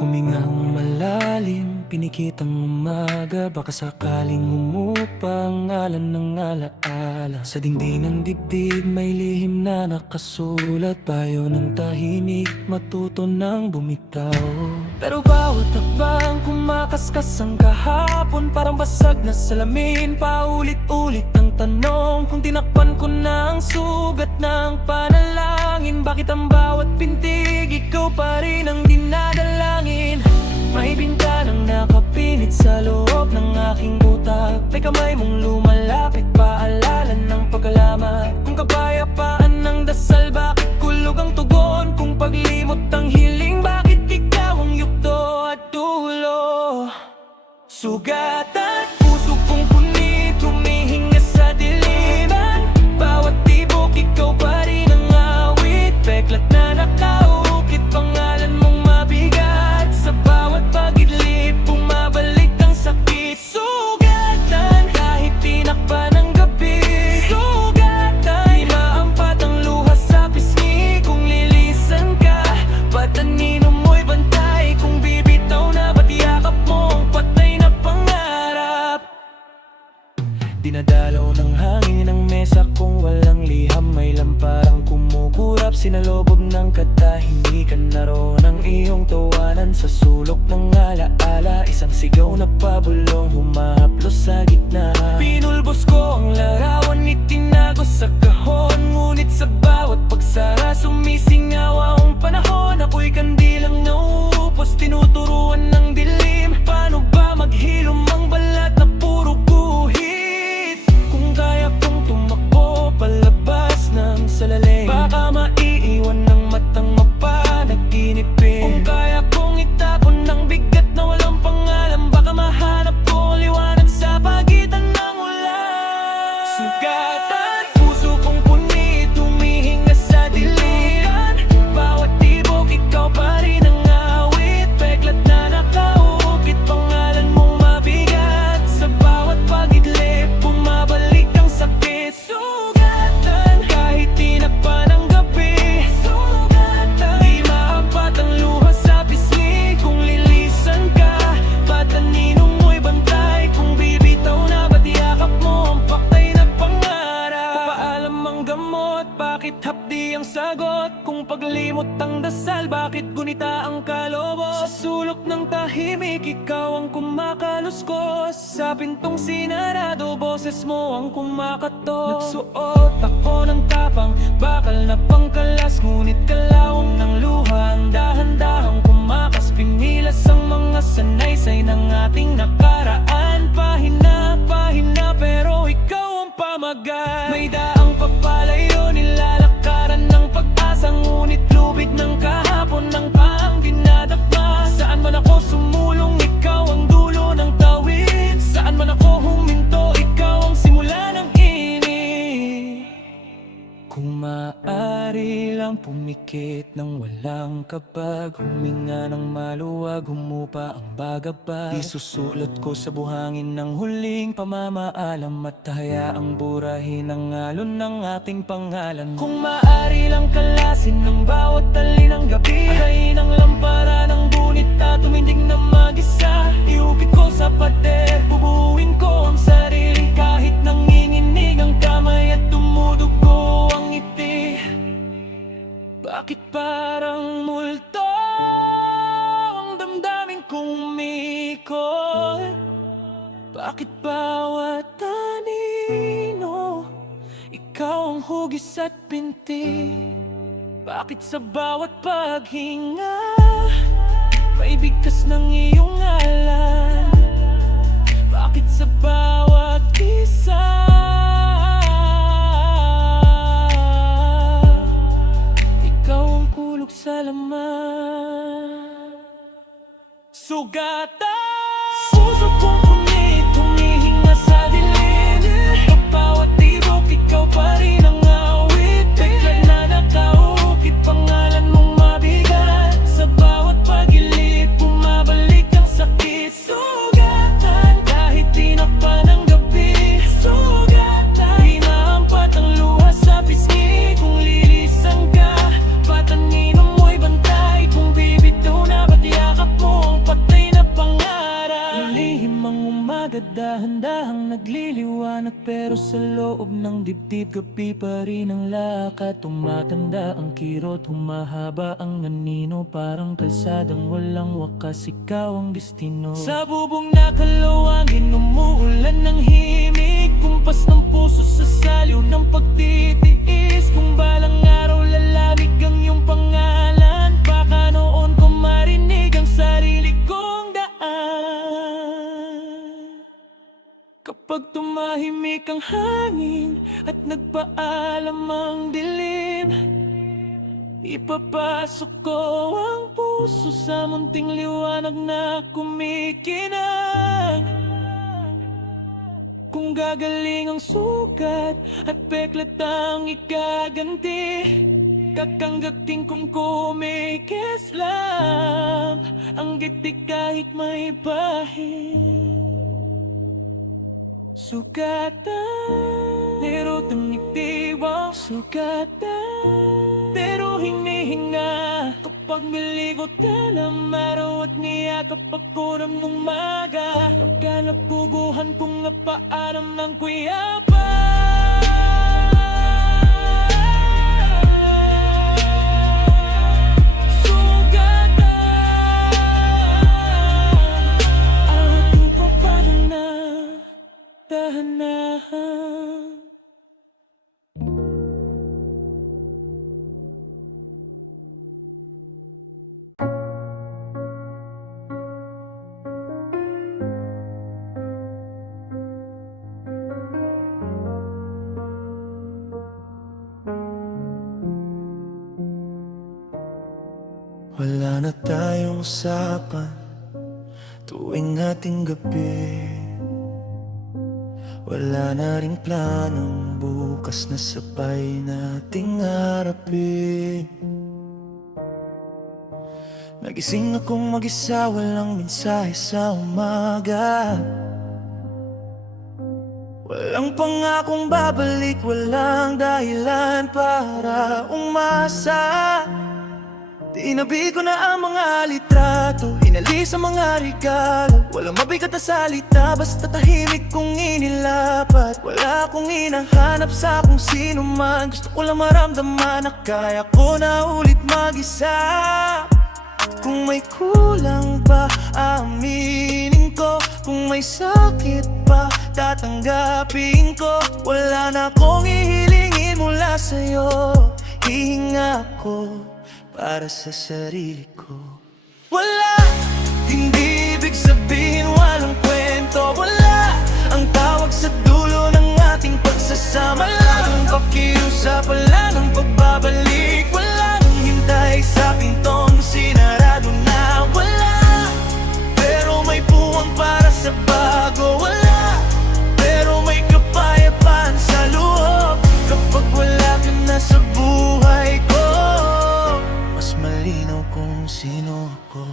Humingang malalim, pinikit ang umaga. Baka sakaling humupa ang ngalan ng alaala. Sa dingding ng dibdib may lihim na nakasulat. Payo ng tahimik, matuto nang bumitaw. Pero bawat hakbang kumakaskas ang kahapon. Parang basag na salamin, paulit-ulit ang tanong. Kung tinakpan ko na ang sugat ng panalangin, bakit ang bawat pintig ikaw pa rin ang dinadalangin? May bintanang nakapinit sa loob ng aking utak. May kamay mong lumalapit, paalala ng pagkalamat. Kung kapayapaan ng dasal, bakit kulog ang tugon? Kung paglimot ang hiling, bakit ikaw ang yugto at dulo? Sugat at puso kong punit, humihinga sa diliman. Bawat tibok, ikaw pa rin ang awit. Peklat na nakaukit, pangalan mong mabigat. Sa bawat pagidlip, bumabalik ang sakit. Sugatan, kahit tinakpan ng gabi. Sugatan, di maampat ang luha sa pisngi. Kung lilisan ka, patanin mo'y bantay. Kung bibitaw na, ba't yakap mo ang patay na pangarap? Dinadalaw ng hangin ang mesa kung walang liham. May lamparang kumukurap, sinalobob ng katahimikan. Naroon ang iyong tawanan sa sulok ng alaala. Isang sigaw na pabulong, humahaplos sa gitna. Pinulbos ko ang larawan, itinago sa kahon. Ngunit sa bawat pagsara, sumisingaw ang panahon. Ako'y kandilang nauupos, tinuturuan ng dilim. Paano ba maghilom ang balat na puro guhit? Kung kaya kong tumakbo palabas ng salalim, baka maiiwan ng matang mapanaginipin. Kung kaya kong itapon ng bigat na walang pangalan, baka mahanap ko liwanag sa pagitan ng ulan. Sugatan, puso kong punit, humihinga sa diliman. Bawat tibok, ikaw pa rin ang awit. Peklat na nakaukit, pangalan mong mabigat. Sa bawat pagidlip, bumabalik ang sakit. Sugatan, kahit tinakpan ng gabi. Sugatan, di maampat ang luha sa pisngi. Kung lilisan ka, patanin mo'y bantay. Kung bibitaw na, ba't yakap mo ang paktay na pangarap? Papaalam ang gamot, bakit hapdi ang sagot? Kung paglimot ang dasal, bakit gunita ang kalobos? Sa sulok ng tahimik, ikaw ang kumakaluskos. Sa pintong sinarado, boses mo ang kumakatok. Nagsuot ako ng tapang, bakal na pangkalas. Ngunit kalawang ng luha, ang dahan-dahang kumakas. Pinilas ang mga sanaysay ng ating nakaraan. Pahina, pero ikaw ang pamagat. May daang papalayo, nilalakaran ng pag-asa. Ngunit lubid ng kahapon ng paang dinadakma. Saan man ako sumulong, ikaw ang dulo ng tawid. Saan man ako huminto, ikaw ang simula ng init. Kung maaari lang pumikit ng walang kapag, huminga ng maluwag, humupa ang bagabag. Isusulot ko sa buhangin ng huling pamamaalam at hayaang burahin ang alon ng ating pangalan. Kung maaari lang kalasin ng bawat talin ng gabi, patayin ang lampara ng gunit at tumindig na mag-isa. Iupit ko sa pader, bubuin ko ang sarili. Kahit nanginginig ang kamay at dumudugo ang ngiti. Bakit parang multo ang damdamin kong umikot? Bakit bawat anino ikaw ang hugis at pinti? Bakit sa bawat paghinga may bigkas ng iyong ngalan? Bakit sa bawat isa ikaw ang kulog sa laman? Sugatan, puso kong punit, humihinga sa dilim. Bawat tibok, ikaw pa rin ang awit. Peklat na nakaukit, pangalan mong mabigat. Sa bawat pagilip, bumabalik ang sakit. Sugatan, kahit tinakpan ng gabi. Sugatan, di maampat ang luha sa pisngi. Kung lilisan ka, patanin mo'y bantay. Kung bibitaw na, ba't yakap mo dahan-dahang nagliliwanag, pero sa loob ng dibdib gabi pa rin ang lakad. Tumatanda ang kirot, humahaba ang anino, parang kalsadang walang wakas, ikaw ang destino. Sa bubong na kalawangin, umuulan ng himig, kumpas ng puso sa saliw ng pagtitiis. Kung balang araw lalamig ang iyong pangalan, baka noon ko marinig ang sarili kong daan. Kapag tumahimik ang hangin at nagpaalam ang dilim, ipapasok ko ang puso sa munting liwanag na kumikinang. Kung gagaling ang sugat at peklat ang ikaganti, kakanggating kong kumikis lang ang gitik kahit may bahid. Sugatan, pero tangitiwang sugatan, pero hinihinga kapag miligot ka ng araw at niyakap ako ng umaga. Pagkanapuguhan kong napaaram ng kuyapa. Dahan-dahan. Wala na tayong usapan tuwing ating gabi. Wala na ring planong bukas na sabay nating harapin. Nagising akong mag-isa, walang mensahe sa umaga. Walang pangakong babalik, walang dahilan para umasa. Tinabi ko na ang mga litrato, inalis ang mga regalo. Walang mabigat na salita, basta tahimik kong inilapat. Wala akong hinahanap sa kung sino man, gusto ko lang maramdaman na kaya ko na ulit mag-isa. Kung may kulang pa, aminin ko. Kung may sakit pa, tatanggapin ko. Wala na akong ihilingin mula sa'yo, hihinga ko para sa sarili ko. Wala, hindi ibig sabihin walang kwento. Wala, ang tawag sa dulo ng ating pagsasama. Wala nang pakiusap, wala nang pagbabalik. Wala nang hintay sa pintong sinarado na. Wala, pero may puwang para sa bago. Wala, pero may kapayapaan sa loob. Kapag wala ka na sa buhay ko, mas malinaw kung sino ako.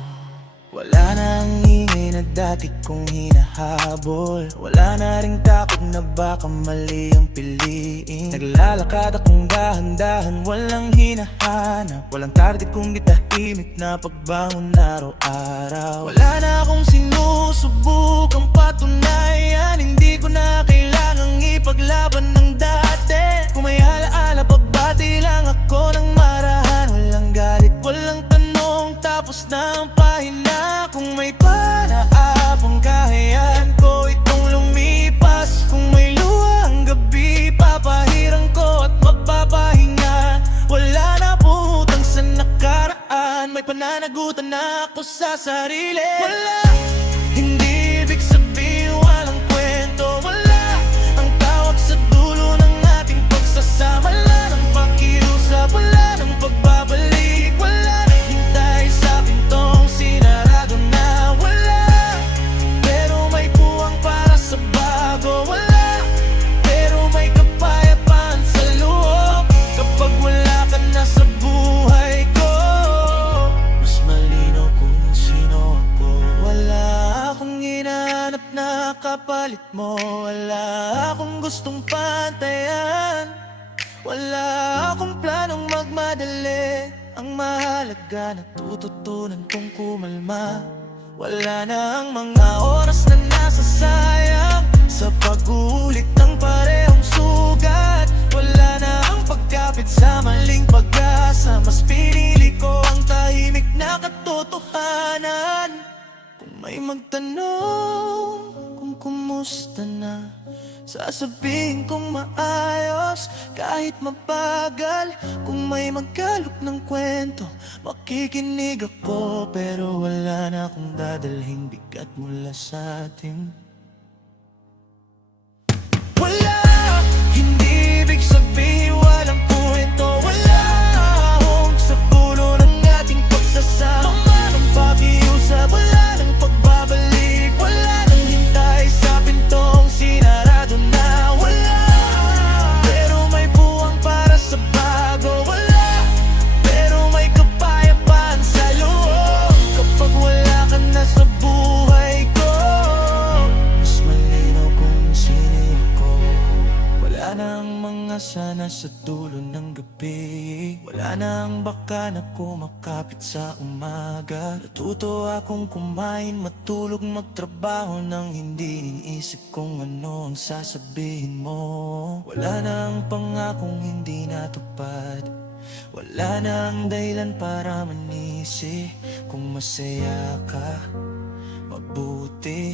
Wala na ang ingay na dati kong hinahabol. Wala na ring takot na baka mali ang piliin. Naglalakad akong dahan-dahan, walang hinahanap. Walang target kung di tahimik na pagbangon araw-araw. Wala na akong sinusubukang patunayan, hindi ko na kailangang ipaglaban ng dati. Kung may alaala, pagbati lang ako ng marahan. Walang galit, walang tanong, tapos na ang pahina. Kung may panaapang kahayaan ko itong lumipas. Kung may luha ang gabi, papahirang ko at magpapahinga. Wala na putang sa nakaraan, may pananagutan na ako sa sarili. Wala, hindi ibig sabihin walang kwento. Wala, ang tawag sa dulo ng ating pagsasama. Wala nang pakiusap, wala nang pagbabalik. Wala nang hintay sa pintong sinarado na. Wala, pero may puwang para sa bago. Wala, pero may kapayapaan sa loob. Kapag wala ka na sa buhay ko, mas malinaw kung sino ako. Wala akong hinahanap na kapalit mo. Wala akong gustong pantayan. Wala akong planong magmadali. Ang mahalaga, natututunan kong kumalma. Wala na ang mga oras na nasasayang. sa pag-ulit ng parehong sugat. Wala na ang pagkapit sa maling pag-asa. Mas pinili ko ang tahimik na katotohanan. Kung may magtanong kung kumusta na, sasabihin kong maayos kahit mabagal. Kung may magkalok ng kwento, makikinig ako. Pero wala na akong dadalhing bigat mula sa atin. Wala, hindi ibig sabihin walang kwento. Wala akong sa pulo ng ating pagsasama. Manong pakiusap, wala nang pagbabalik. Wala nang hintay sa pintong sinarado na. Wala, pero may buwang para sa bago. Wala, pero may kapayapaan sa loob. Kapag wala ka na sa buhay ko, mas malinaw kung sino ako. Wala na ang mga sana sa dulo ng gabi. Wala na ang baka na kumakapit sa umaga. Natuto akong kumain, matulog, magtrabaho nang hindi iniisip kung ano ang sasabihin mo. Wala na ang pangakong hindi natupad. Wala na ang dahilan para manisi. Kung masaya ka, mabuti.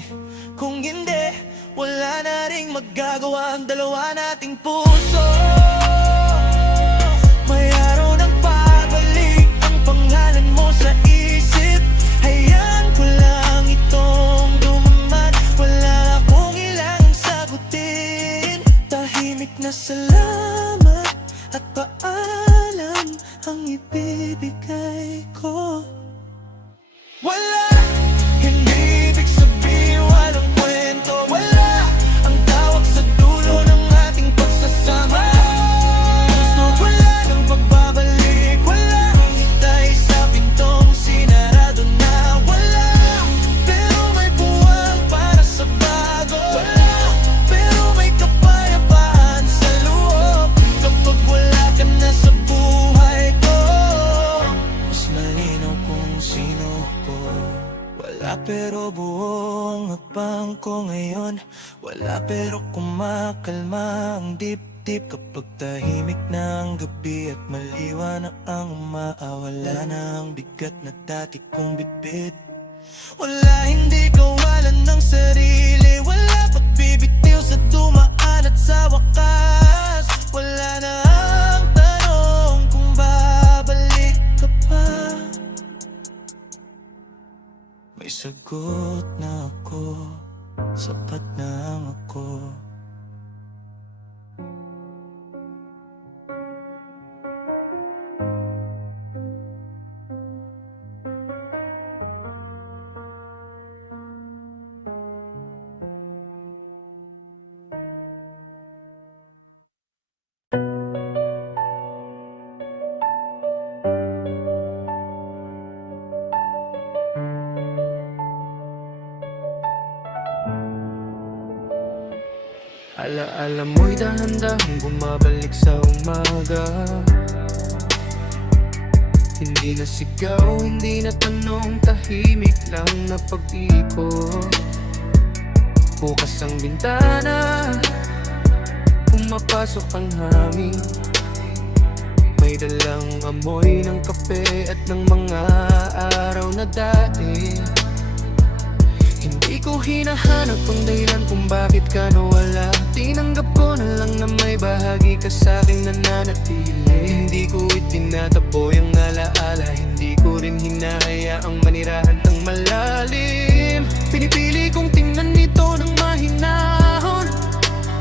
Kung hindi, wala na ring magagawa ang dalawa nating puso. May araw ng pagbalik ang pangalan mo sa isip. Hayaan ko lang itong dumaman. Wala akong ilang sagutin. Tahimik na salamat at paalam ang ibibigay ko. Wala, hindi ibig sabihin walang kwento. Wala, ang tawag sa dulo ng ating pagsasama. Gusto, wala nang pagbabalik. Wala nang hintay sa pintong sinarado na. Wala, pero may buwang para sa bago. Wala, pero may kapayapaan sa loob. Kapag wala ka na sa buhay ko, mas malinaw kung sino ako. Wala pero buo ang hakbang ko ngayon. Wala pero kumakalma ang dibdib. Kapag tahimik na ang gabi at maliwanag ang umaawala na ang bigat na dati kong bitbit. Wala, hindi kawalan ng sarili. Wala pagbibitiw sa dumaan at sa wakas. Wala na ang tanong kung babalik ka pa. May sagot na ako, sapat na ang ako. Alaala mo'y dahan-dahang bumabalik sa umaga. Hindi na sigaw, hindi na tanong, tahimik lang na pag-ikot. Bukas ang bintana, pumapasok ang hangin. May dalang amoy ng kape at ng mga araw na dati. Hindi ko hinahanap ang dahilan kung bakit ka nawala. Tinanggap ko na lang na may bahagi ka sa'king nananatili. Hindi ko itinataboy ang alaala. Hindi ko rin hinahayaang manirahan ng malalim. Pinipili kong tingnan ito ng mahinahon,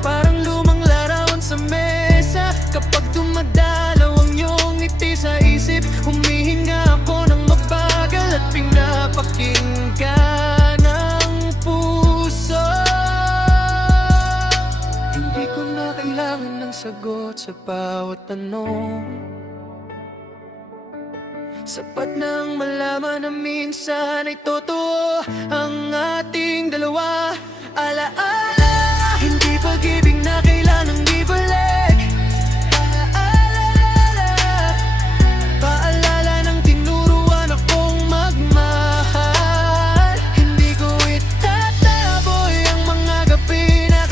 parang lumang larawan sa mesa. Kapag dumadalaw ang iyong ngiti sa isip, humihinga ako ng mabagal at pinapakinggan ng puso. Hindi ko na kailangan ng sagot sa bawat tanong. Sapat nang malaman na minsan ay totoo ang ating dalawa. Alaala, hindi pag-ibig na kailangang ibalik. Paalala ng tinuruan akong magmahal. Hindi ko itataboy ang mga gabi na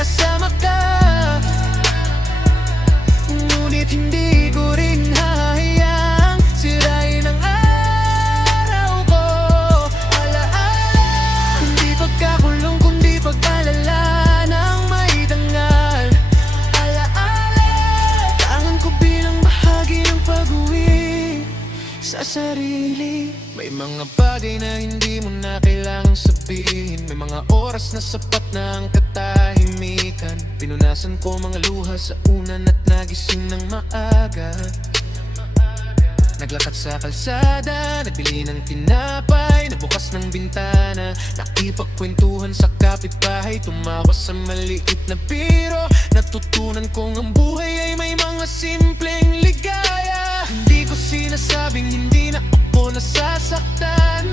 sabihin. May mga oras na sapat na ang katahimikan. Pinunasan ko mga luha sa unan at nagising ng maaga. Naglakad sa kalsada, nagbili ng tinapay, nagbukas ng bintana, nakipagkwentuhan sa kapitbahay, tumawa sa maliit na biro. Natutunan kong ang buhay ay may mga simpleng ligaya. Hindi ko sinasabing hindi na ako nasasaktan,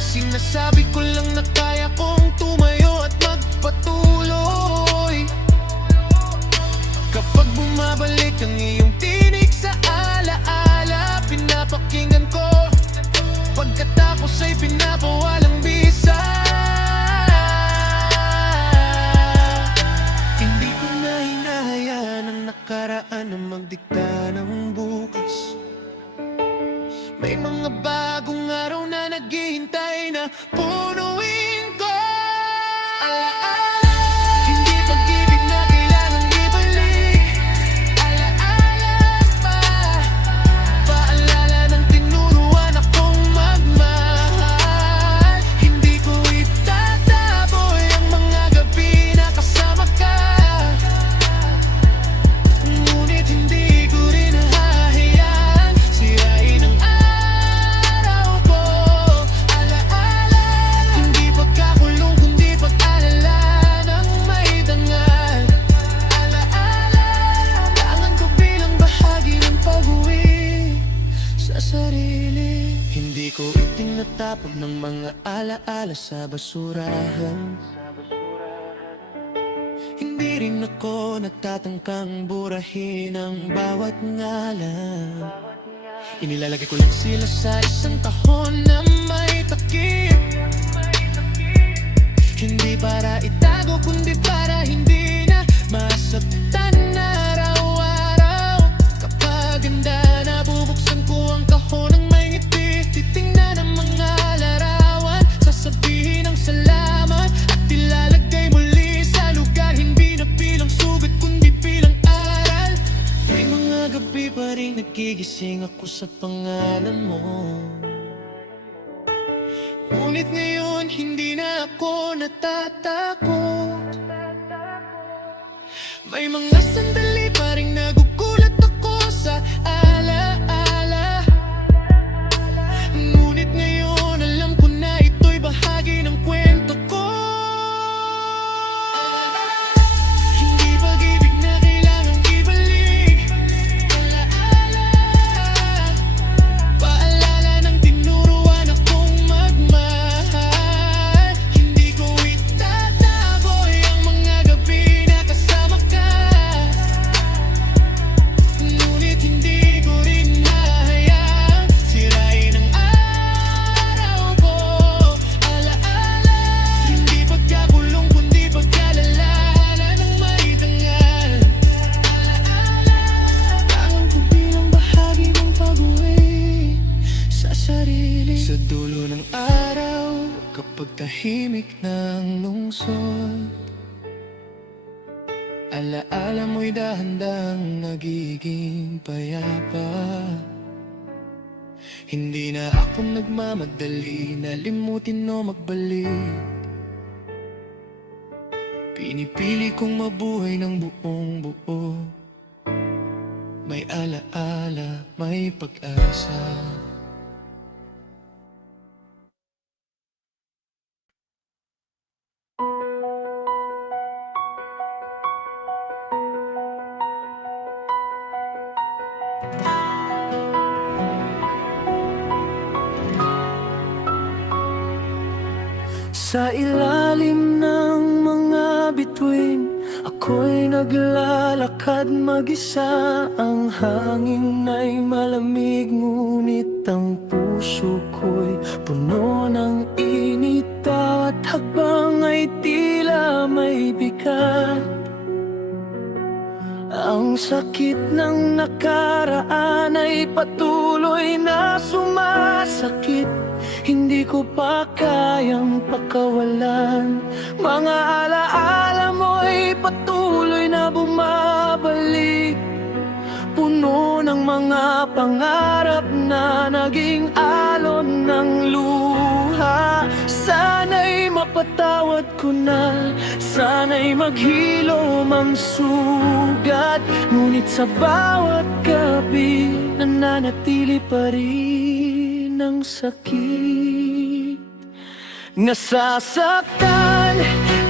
sinasabi ko lang na kaya kong tumayo at magpatuloy. Kapag bumabalik ang iyong tinig sa alaala, pinapakinggan ko, pagkatapos ay pinapawalang bisa. Hindi ko na hinahayaan ang nakaraan na magdikta ng bukas. May mga bagong araw na naghihintay na punuin ko. Alaala, hindi pag-ibig na kailangang ibalik. Alaala pa, paalala ng tinuruan akong magmahal. Hindi ko itataboy ang mga gabi na kasama ka, ngunit hindi ko rin hahayaan sirain ang araw ko. Alaala, hindi pagkakulong kundi pag-alala ng may dangal. Alaala, kailangan ko bilang bahagi ng pag-uwi sa sarili. Hindi ko itinatapon ng mga alaala sa basurahan. Hindi rin ako nagtatangkang burahin ang bawat ngalan. Inilalagay ko lang sila sa isang kahon na may takip. Hindi para itago kundi para hindi na masaktan araw-araw. Kapag handa na bubuksan ko ang kahon ng may ngiti, titingnan ang mga larawan, sasabihin ang salamat at ilalagay muli sa lugar, hindi na bilang sugat kundi bilang aral. May mga gabi pa rin nagigising ako sa pangalan mo, ngunit ngayon hindi na ako natatakot. May mga sandali pa rin nagugulat ako sa alaala, ngunit ngayon alam ko na ito'y bahagi ng kwento ko. Hindi pag-ibig na kailangang ibalik. Alaala, paalala ng tinuruan akong magmahal. Hindi ko itataboy ang mga gabi na kasama ka, ngunit hindi ko rin hahayaan sirain ang araw ko. Alaala, hindi pagkakulong kundi pagkalala ng may dangal. Alaala, kailangan ko bilang bahagi ng pag-uwi sa sarili. Sa dulo ng araw, kapag tahimik ng lungsod, alaala mo'y dahan-dahang nagiging payapa. Hindi na ako nagmamadali na limutin o magbalik. Pinipili kong mabuhay ng buong buo. May alaala, may pag-asa. Sa ilalim ng mga bituin, ako'y naglalakad mag-isa. Ang hangin ay malamig, ngunit ang puso ko'y puno ng init. At hakbang ay tila may bigat. Ang sakit ng nakaraan ay patuloy na sumasakit. Hindi ko pa kayang pakawalan. Mga alaala mo'y patuloy na bumabalik, puno ng mga pangarap na naging alon ng luha. mapatawad ko na. Sana'y maghilom ang sugat, ngunit sa bawat gabi nananatili pa rin ang sakit. Nasasaktan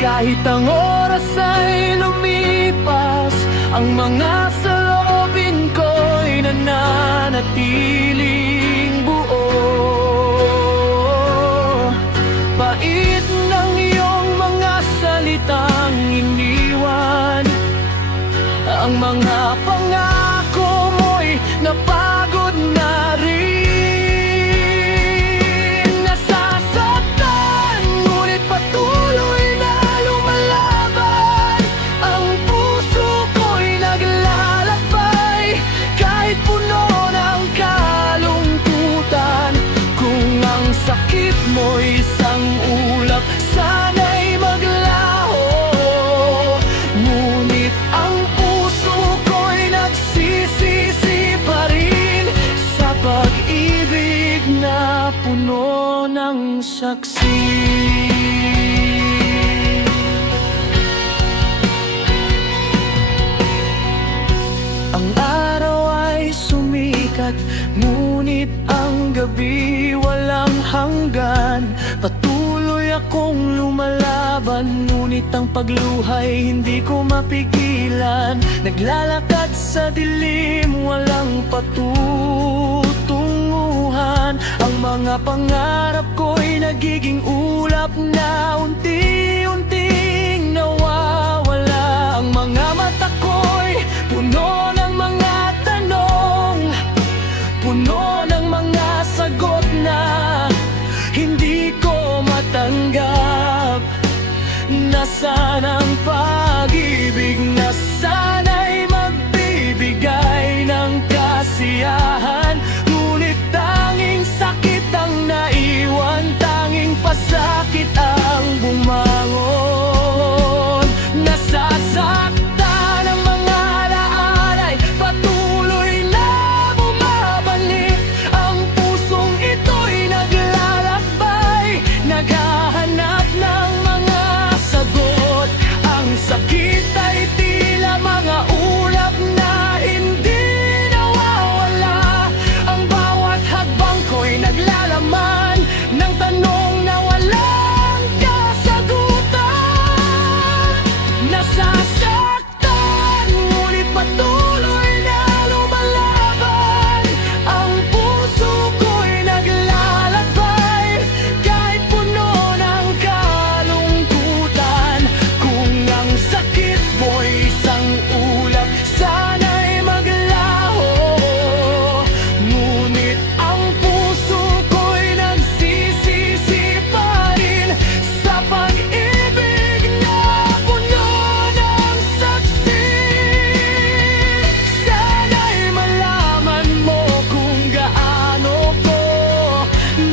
kahit ang oras ay lumipas, ang mga saloobin ko'y nananatiling buo. Pait ng iyong mga salitang iniwan, ang mga pangako mo'y napagod na rin. Nasasaktan, ngunit patuloy na lumalaban. Ang puso ko'y naglalakbay, kahit puno ng kalungkutan. Kung ang sakit mo'y isang ulap, sana'y maglaho. Ngunit ang puso ko'y nagsisisi pa rin sa pag-ibig na puno ng saksi. Ang araw ay sumikat, ngunit ang gabi walang hanggan. Patuloy akong lumalaban, ngunit ang pagluhay hindi ko mapigilan. Naglalakad sa dilim, walang patutunguhan. Ang mga pangarap ko'y nagiging ulap na unti-unting nawawala. Ang mga mata ko'y puno ng mga tanong, puno ng mga sagot na hindi ko matanggap. Nasaan ang pag-ibig na sana'y magbibigay ng kasiyahan? Ngunit tanging sakit ang naiwan, tanging pasakit ang bumangon. Nasasaktan ang mga alaalay, patuloy na bumabalik. Ang pusong ito'y naglalakbay, naghahanap ng mga sagot. Ang sakit ay tila mga ulap na hindi nawawala. Ang bawat hagbang ko'y naglalaman ng tanong na walang kasagutan. Nasasaktan, ngunit patuloy na lumalaban. Ang puso ko'y naglalakbay, kahit puno ng kalungkutan. Kung ang sakit mo'y isang ulap, sana'y maglaho. Ngunit ang puso ko'y nagsisisi pa rin sa pag-ibig na puno ng saksi. Sana'y malaman mo kung gaano ko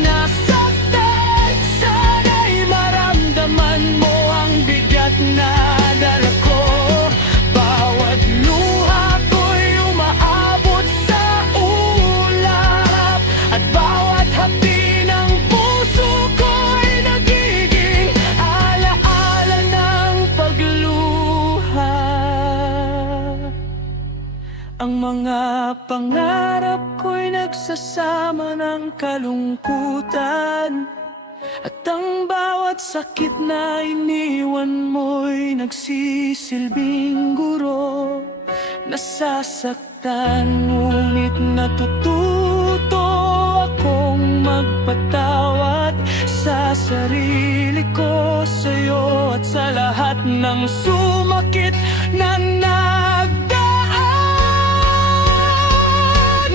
nasaktan. Sana'y maramdaman mo ang bigat na dala ko. Bawat luha ko'y umaabot sa ulap, at bawat hapdi ng puso ko'y nagiging alaala ng pagluha. Ang mga pangarap ko'y nagsasama ng kalungkutan, at ang bawat sakit na iniwan mo'y nagsisilbing guro. Nasasaktan, ngunit natututo akong magpatawad sa sarili ko, sa'yo at sa lahat ng sumakit na nagdaan.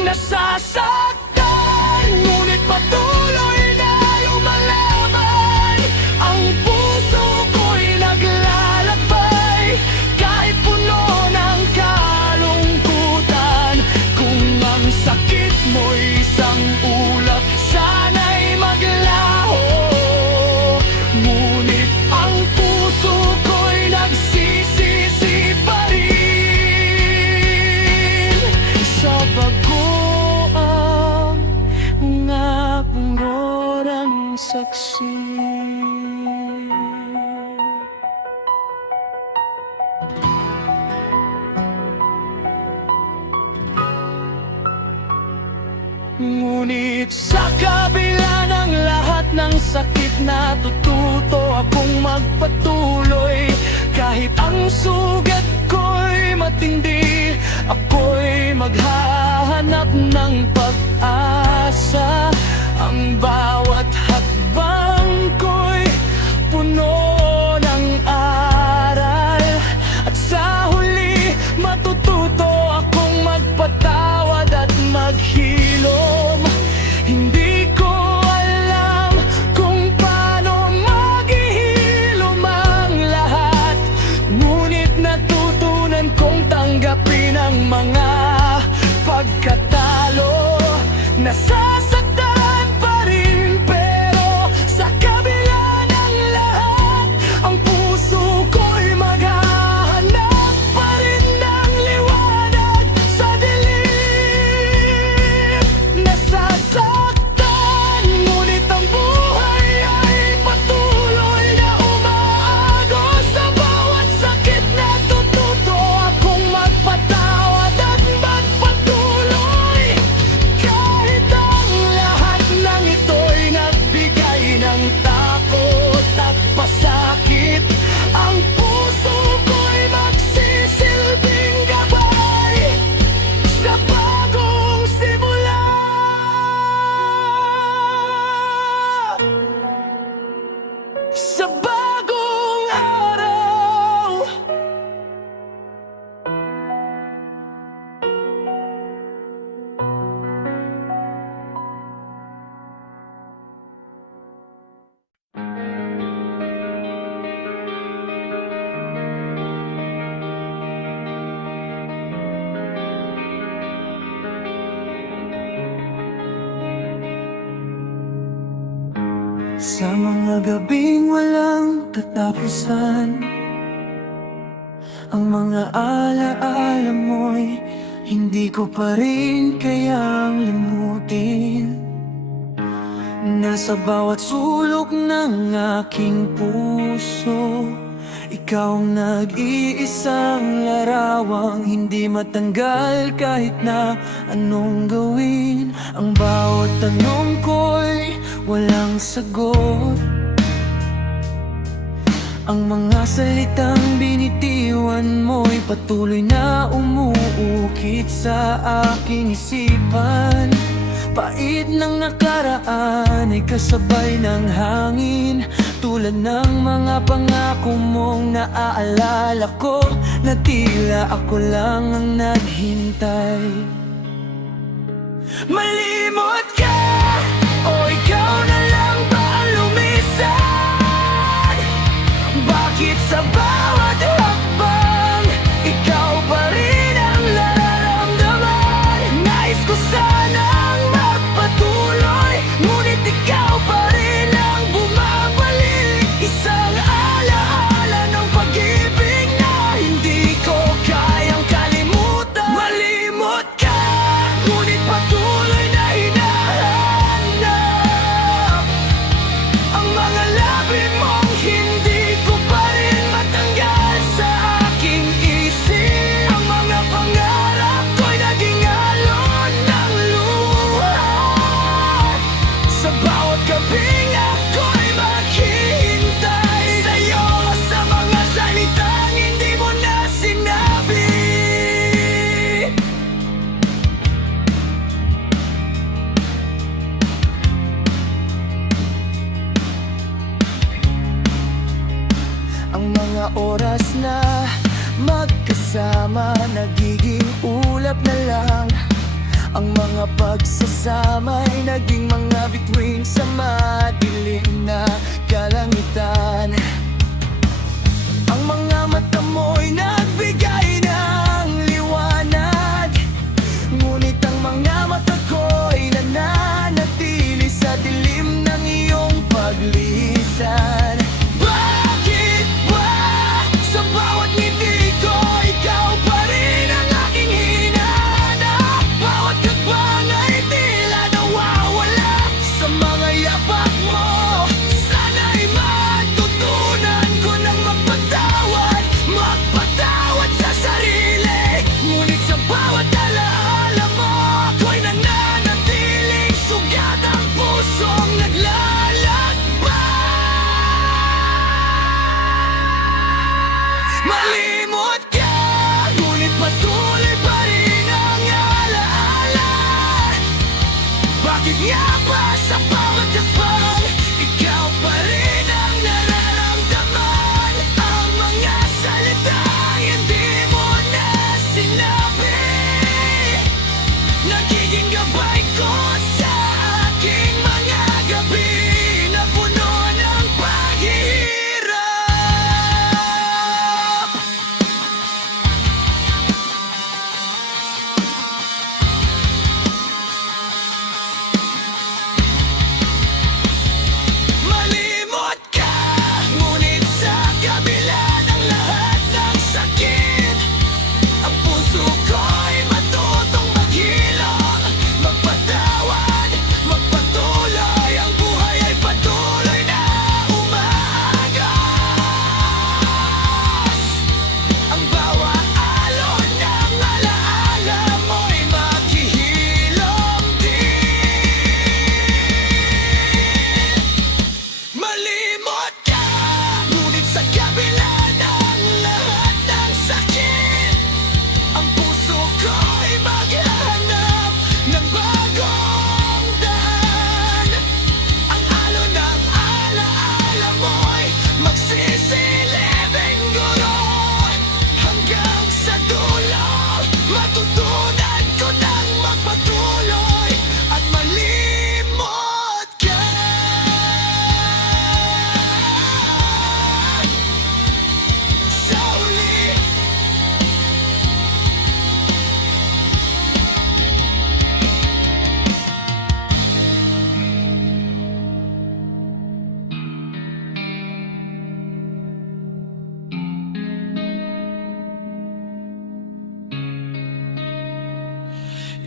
Nasasaktan, ngunit patuloy na lumalaban. Ang puso ko'y naglalakbay, kahit puno ng kalungkutan. Kung ang sakit mo'y isang ulap, sana'y maglaho. Ngunit ang puso ko'y nagsisisi pa rin sa bagoong mga pangorang saksi. natututo akong magpatuloy. Kahit ang sugat ko'y matindi, ako'y maghahanap ng pag-asa. Ang bawat hakbang ko'y puno ng aral, at sa huli matututo akong magpatawad at maghilom. Hindi ko alam kung paano maghihilom ang lahat, ngunit natutunan kong tanggapin ang mga pagkatalo. Nasasaktan pa rin, pero sa kabila ng lahat, ang puso ko'y maghahanap pa rin ng liwanag sa dilim. Nasasaktan, ngunit ang buhay ay patuloy na umaagos. Sa bawat sakit natututo akong magpatawad at magpatuloy. Kahit ang lahat ng ito'y nagbigay ng takot at pasakit, ang puso ko'y magsisilbing gabay sa bagong simula. Sa bagong araw. Sa mga gabing walang katapusan, ang mga alaala mo'y hindi ko pa rin kayang limutin. Nasa bawat sulok ng aking puso, ikaw ang nag-iisang larawang hindi matanggal kahit na anong gawin. Ang bawat tanong ko'y walang sagot, ang mga salitang binitiwan mo'y patuloy na umuukit sa aking isipan. Pait ng nakaraan ay kasabay ng hangin, tulad ng mga pangako mong naaalala ko, na tila ako lang ang naghintay. Malimot ka, o ikaw na lang ba ang lumisan? Bakit sa bawat hakbang, ikaw pa rin ang nararamdaman? Nais ko sanang magpatuloy, ngunit ikaw pa rin ang bumabalik. Isang alaala ng pag-ibig na hindi ko kayang kalimutan. Malimot ka, ngunit patuloy na hinahanap ang mga labi mong hindi ko pa rin matanggal sa aking isip. Ang mga pangarap ko'y naging alon ng luha. Sa bawat gabing ako'y maghihintay sa'yo, sa mga salitang hindi mo na sinabi. Ang mga oras na magkasama nagiging ulap na lang. Ang mga pagsasama'y naging mga bituin sa madilim na kalangitan. Ang mga mata mo'y nagbigay ng liwanag, ngunit ang mga mata ko'y nananatili sa dilim ng iyong paglisan. Bakit ba sa bawat ngiti ko, ikaw pa rin ang aking hinahanap? Bawat hakbang ay tila nawawala sa mga yapak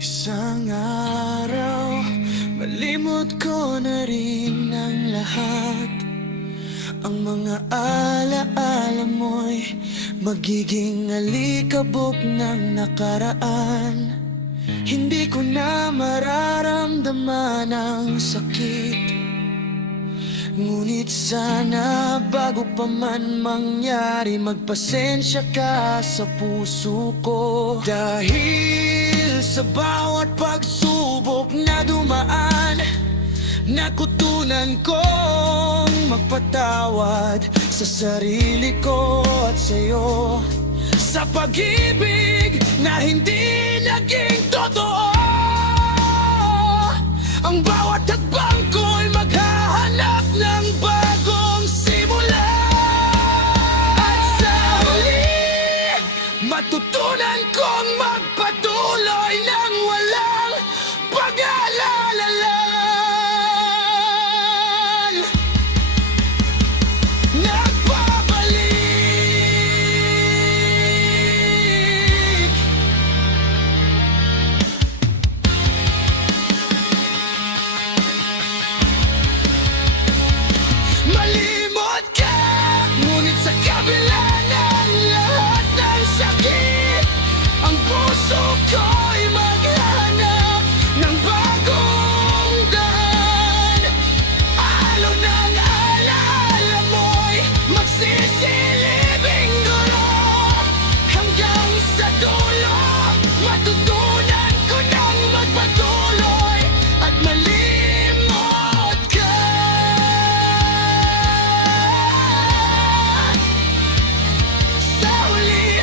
Isang araw, malimot ko na rin ang lahat. Ang mga alaala mo'y magiging alikabok ng nakaraan. Hindi ko na mararamdaman ang sakit. Ngunit sana bago pa man mangyari, magpasensya ka sa puso ko. Dahil sa bawat pagsubok na dumaan, natutunan kong magpatawad sa sarili ko at sa'yo. Sa pag-ibig na hindi naging totoo, ang bawat hakbang ko'y maghahanap ng bagong simula. At sa huli, matutunan kong magpatuloy ng walang pag-aalala lang. Nagbabalik. Malimot ka, ngunit sa kabila ng lahat ng sakit, ang puso ko'y maghahanap ng bagong daan. Alon ng alaala mo'y magsisilibing gulo, hanggang sa dulo matutunan ko nang magpatuloy at malimot ka. Sa huli,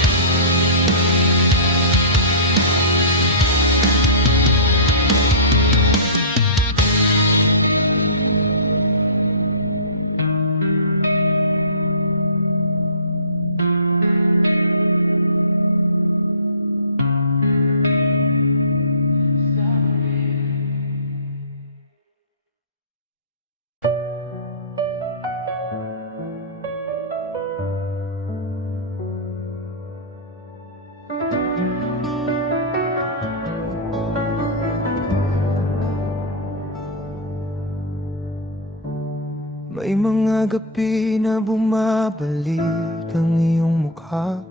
May mga gabi na bumabalik ang iyong mukha,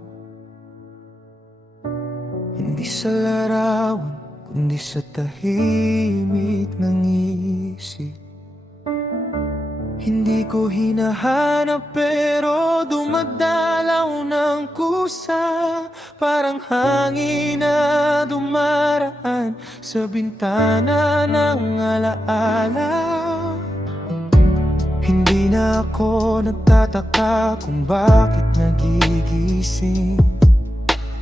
hindi sa larawan, kundi sa tahimik ng isip. Hindi ko hinahanap pero dumadalaw ng kusa, parang hangin na dumaraan sa bintana ng alaala. Hindi na ako nagtataka kung bakit nagigising.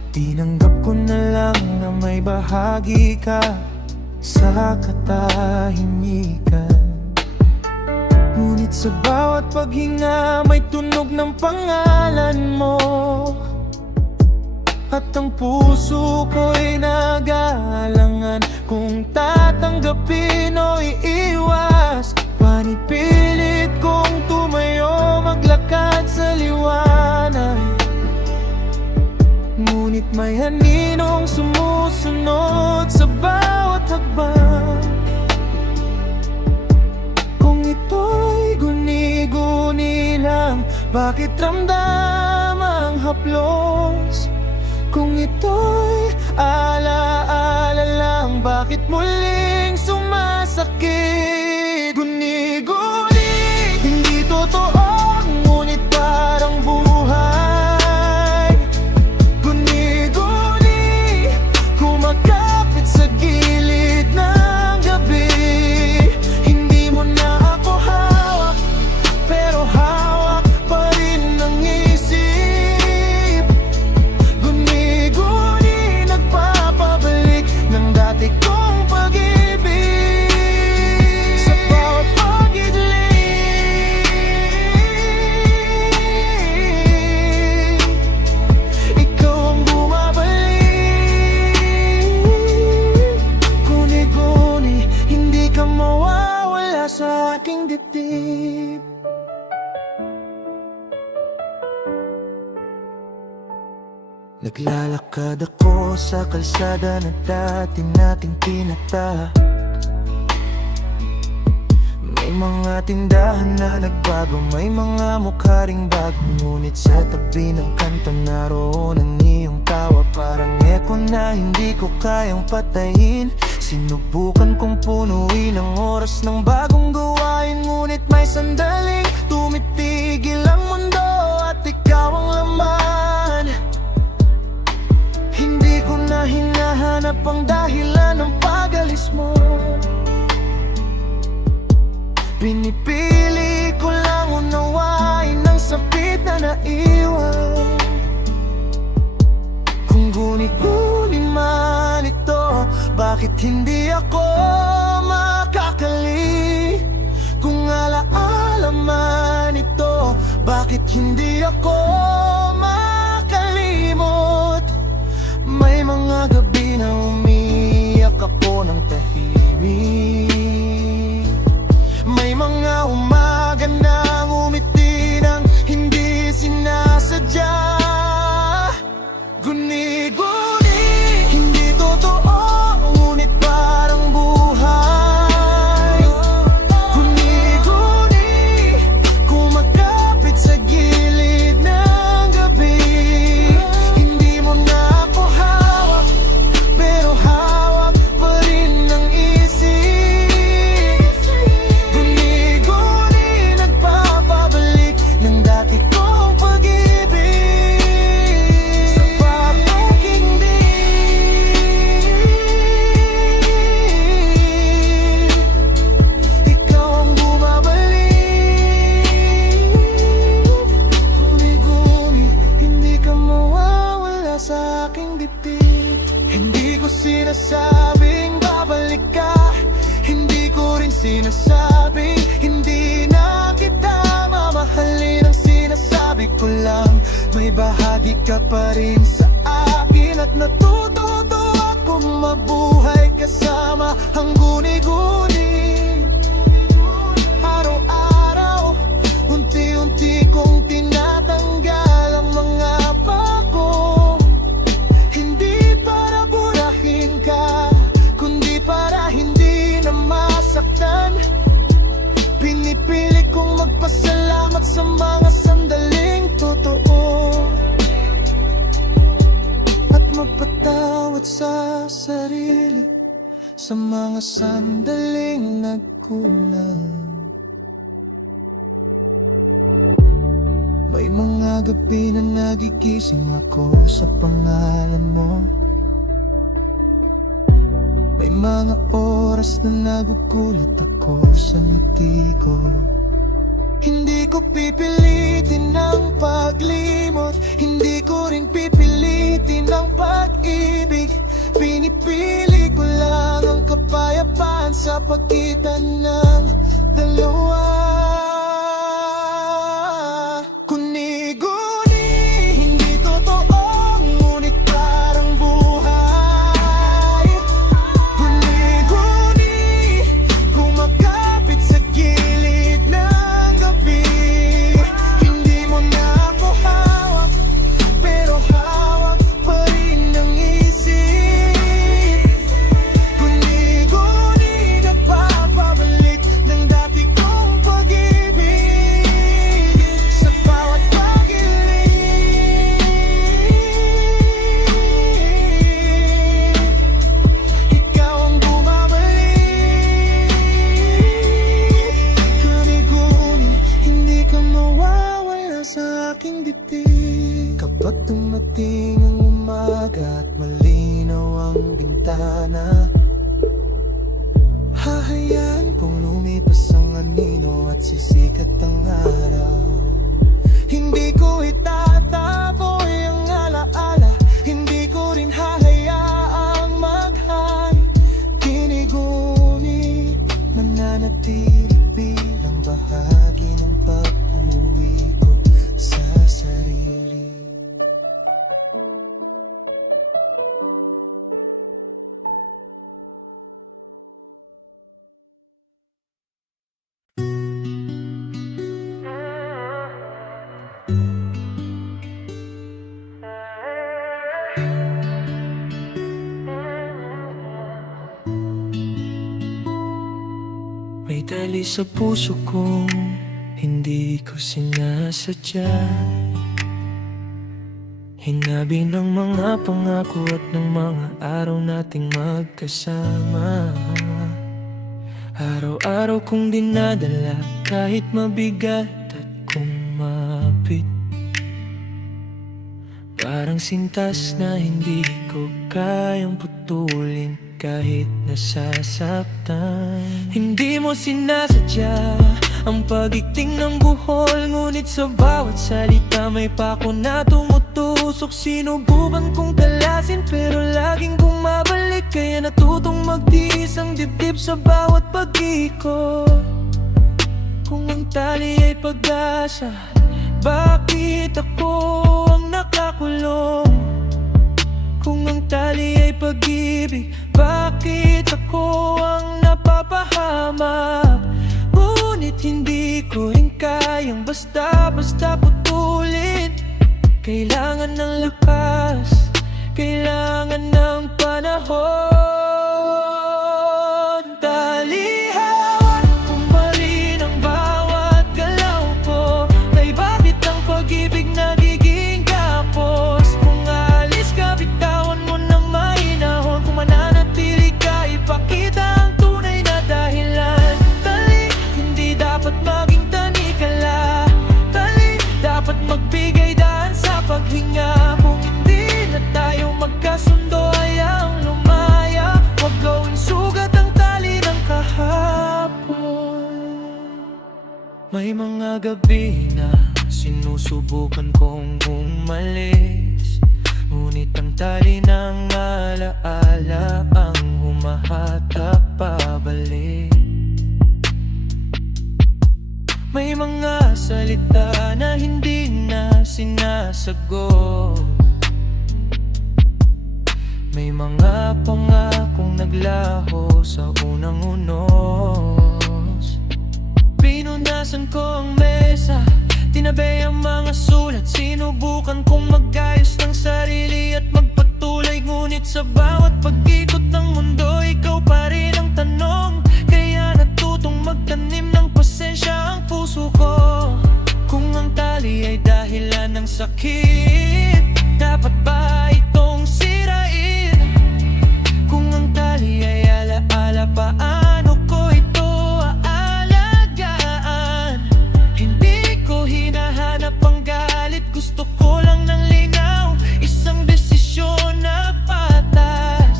Tinanggap ko na lang na may bahagi ka sa katahimikan. Ngunit sa bawat paghinga may tunog ng pangalan mo, at ang puso ko'y nag-aalangan kung tatanggapin o iiwas. Panipilit kong tumayo, maglakad sa liwanag, ngunit may haninong sumusunod sa bawat hakbang. Kung ito'y guni-guni lang, bakit ramdam ang haplos? Kung ito'y ala-ala lang, bakit muling sumasakit? Guni-guni, hindi totoo, ngunit parang buhay. Guni-guni, kumakapit sa gilid ng gabi. Hindi mo na ako hawak, pero hawak pa rin ang isip. Guni-guni, nagpapabalik ng dati kong pag-ibig. Naglalakad ako sa kalsada na dati nating pinata. May mga tindahan na nagbago, may mga mukha ring bago. Ngunit sa tabi ng kanto naroon ang iyong tawa. Parang eko na hindi ko kayang patayin. Sinubukan kong punuin ang oras ng bagong gawain. Ngunit may sandaling tumitigil ang mundo at ikaw ang laman. Hindi ko na hinahanap ang dahilan ng pag-alis mo. Pinipili ko lang unawain ang sapit na naiwan. Kung guni-guni man ito, bakit hindi ako makakali? Kung alaala man ito, bakit hindi ako makalimot? May mga gabi na umiyak ako ng tahimik. May mga umaga na ngumiti nang hindi sinasadya. Guni-guni, hindi totoo, ngunit parang buhay. Guni-guni, kumakapit sa gilid ng gabi. Hindi mo na ako hawak, pero hawak pa rin ang isip. Guni-guni, nagpapabalik ng dati kong pag-ibig sa pag-ikindi. Ikaw ang bumabalik. Guni-guni, hindi ka mawawala sa aking dibdib. Hindi ko sinasabing babalik ka, hindi ko rin sinasabing hindi na kita mamahalin. Ang sinasabi ko lang, may bahagi ka pa rin sa akin at natututo akong mabuhay kasama ang guni-guni. Araw-araw, unti-unti kong tinatanggal ang mga pako. Hindi para burahin ka, kundi para hindi na masaktan. Pinipili kong magpasalamat sa mga sandaling totoo at magpatawad sa sarili sa mga sandaling nagkulang. May mga gabi na nagigising ako sa pangalan mo. May mga oras na nagugulat ako sa ngiti ko. Hindi ko pipilitin ang paglimot, hindi ko rin pipilitin ang pag-ibig. Pinipili ko lang ang kapayapaan sa pagitan ng dalawa. Guni-guni, hindi totoo, ngunit parang buhay. Guni-guni, kumakapit sa gilid ng gabi. Hindi mo na ako hawak, pero hawak pa rin ang isip. Guni-guni, nagpapabalik ng dati kong pag-ibig sa bawat pag-iling. Ikaw ang bumabalik. Guni-guni, hindi ka mawawala sa aking dibdib. Kapag dumating ang umaga at malinaw ang bintana, hahayaan kong lumipas ang anino at sisikat ang araw. Hindi ko itataboy ang alaala, hindi ko rin hahayaang maghari. Guni-guni, mananatili bilang bahagi ng pag-uwi ko sa sarili. Dali sa puso kong hindi ko sinasadya. Hinabi ng mga pangako at ng mga araw nating magkasama. Araw-araw kong dinadala kahit mabigat at kumapit. Parang sintas na hindi ko kayang putulin kahit nasasaktan. Hindi mo sinasadya ang pagigting ng buhol, ngunit sa bawat salita may pako na tumutusok. Sinubukan kong kalasin pero laging bumabalik, kaya natutong magtiis ang dibdib sa bawat pag-ikot. Kung ang tali ay pag-asa, bakit ako ang nakakulong? Kung ang tali ay pag-ibig, bakit ako ang napapahamak? Ngunit hindi ko rin kayang basta-basta putulin. Kailangan ng lakas, kailangan ng panahon. Talihan mo pa rin ang bawat galaw ko. Kay bakit ang pag-ibig nagiging gapos? Kung aalis ka, bitawan mo ng mahinahon. Kung mananatili ka, ipakita ang tunay na dahilan. Tali, hindi dapat maging tanikala. Tali, dapat magbigay daan sa paghinga. Kung hindi na tayo magkasundo, hayang lumaya. Huwag gawing sugat ang tali ng kahapon. May mga gabi na sinusubukan kong umalis, ngunit ang tali ng alaala ang humahatak pabalik. May mga salita na hindi na sinasagot. May mga pangakong naglaho sa unang unos. Pinunasan ko ang mesa, tinabay ang mga sulat. Sinubukan kong magayos ng sarili at magpatuloy, ngunit sa bawat pag-ikot ng mundo, ikaw pa rin ang tanong. Kaya natutong magtanim ng pasensya ang puso ko. Kung ang tali ay dahilan ng sakit, dapat ba itong sirain? Kung ang tali ay alaala, paano ko ito aalagaan? Hindi ko hinahanap ang galit, gusto ko lang ng linaw. Isang desisyon na patas,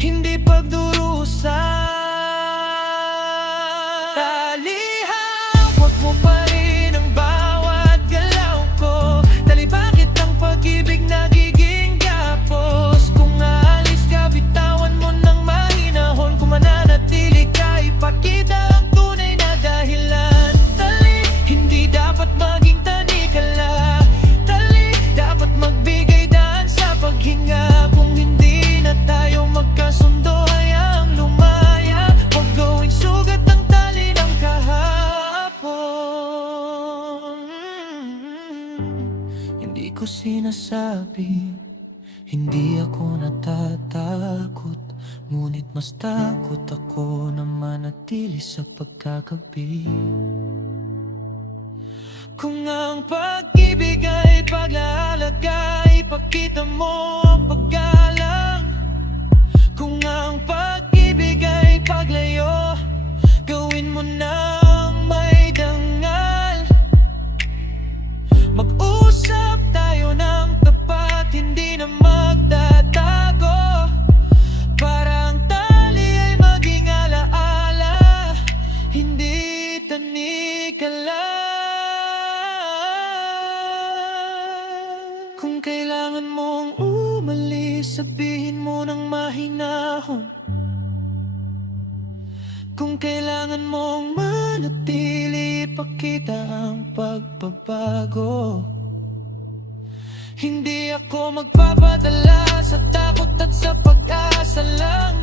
hindi pagdurusa. Talihan, huwag mo pa rin ang bawat galaw ko. Tali, bakit ang pag-ibig nagiging gapos? Kung aalis ka, bitawan mo ng mahinahon. Kung mananatili ka, ipakita ang tunay na dahilan. Tali, hindi dapat maging tanikala. Tali, dapat magbigay daan sa paghinga. Kung hindi na tayo magkasundo, hayang lumaya. Huwag gawing sugat ang tali ng kahapon. Hindi ko sinasabi, hindi ako natatakot, ngunit mas takot ako na manatili sa pagkagabi. Kung ang pag-ibig ay pag-aalaga, ipakita mo ang paggalang. Kung ang pag-ibig ay paglayo, gawin mo nang may dangal. Mag-usap tayo ng tapat, hindi na magtatago. Para ang tali ay maging alaala, hindi tanikala. Kung kailangan mong umalis, sabihin mo ng mahinahon. Kung kailangan mong manatili, ipakita ang pagbabago. Hindi ako magpapadala sa takot at sa pag-asa lang.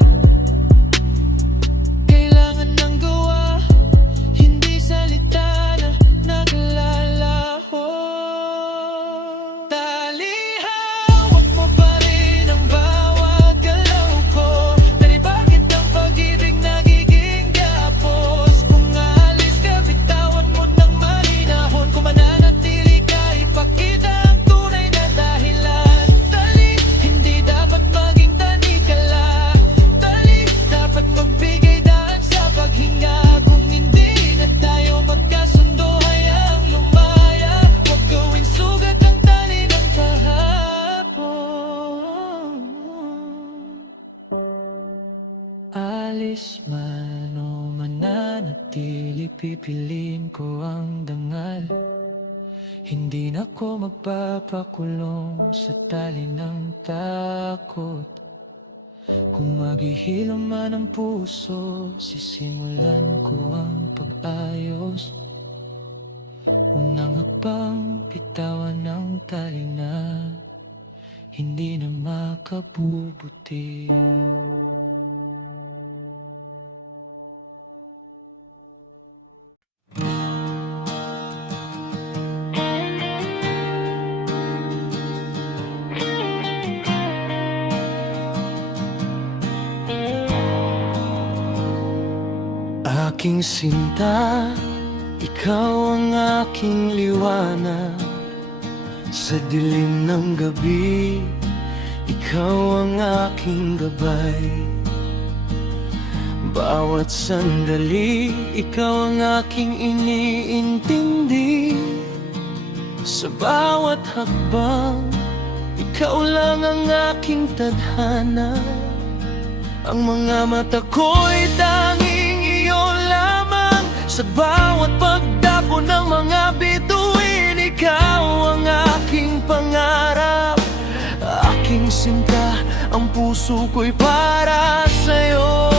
Kailangan ng gawa, hindi salita na naglalaho. Talihan, huwag mo pa rin ang bawat galaw ko. Dahil bakit ang pag-ibig nagiging gapos? Kung pipiliin ko ang dangal. Hindi na ko magpapakulong sa tali ng takot. Kung maghihilom man ang puso, sisimulan ko ang pag-ayos. Unang hakbang, bitawan ng tali na hindi na makabubuti. Aking sinta, ikaw ang aking liwanag. Sa dilim ng gabi, ikaw ang aking gabay. Bawat sandali, ikaw ang aking iniintindi. Sa bawat hakbang, ikaw lang ang aking tadhana. Ang mga mata ko'y tanging iyo lamang. Sa bawat pagdapo ng mga bituin, ikaw ang aking pangarap. Aking sinta, ang puso ko'y para sa'yo.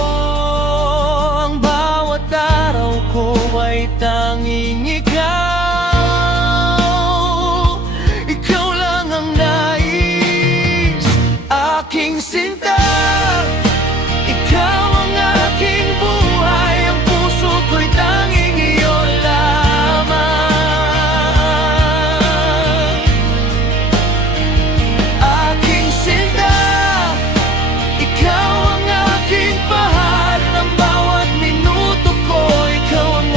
Ang bawat araw ko ay tanging ikaw. Ikaw lang ang nais. Aking sinta, ikaw ang aking buhay. Ang puso ko'y tanging iyo lamang. Aking sinta, ikaw ang aking pahal. Ang bawat minuto ko, ikaw ang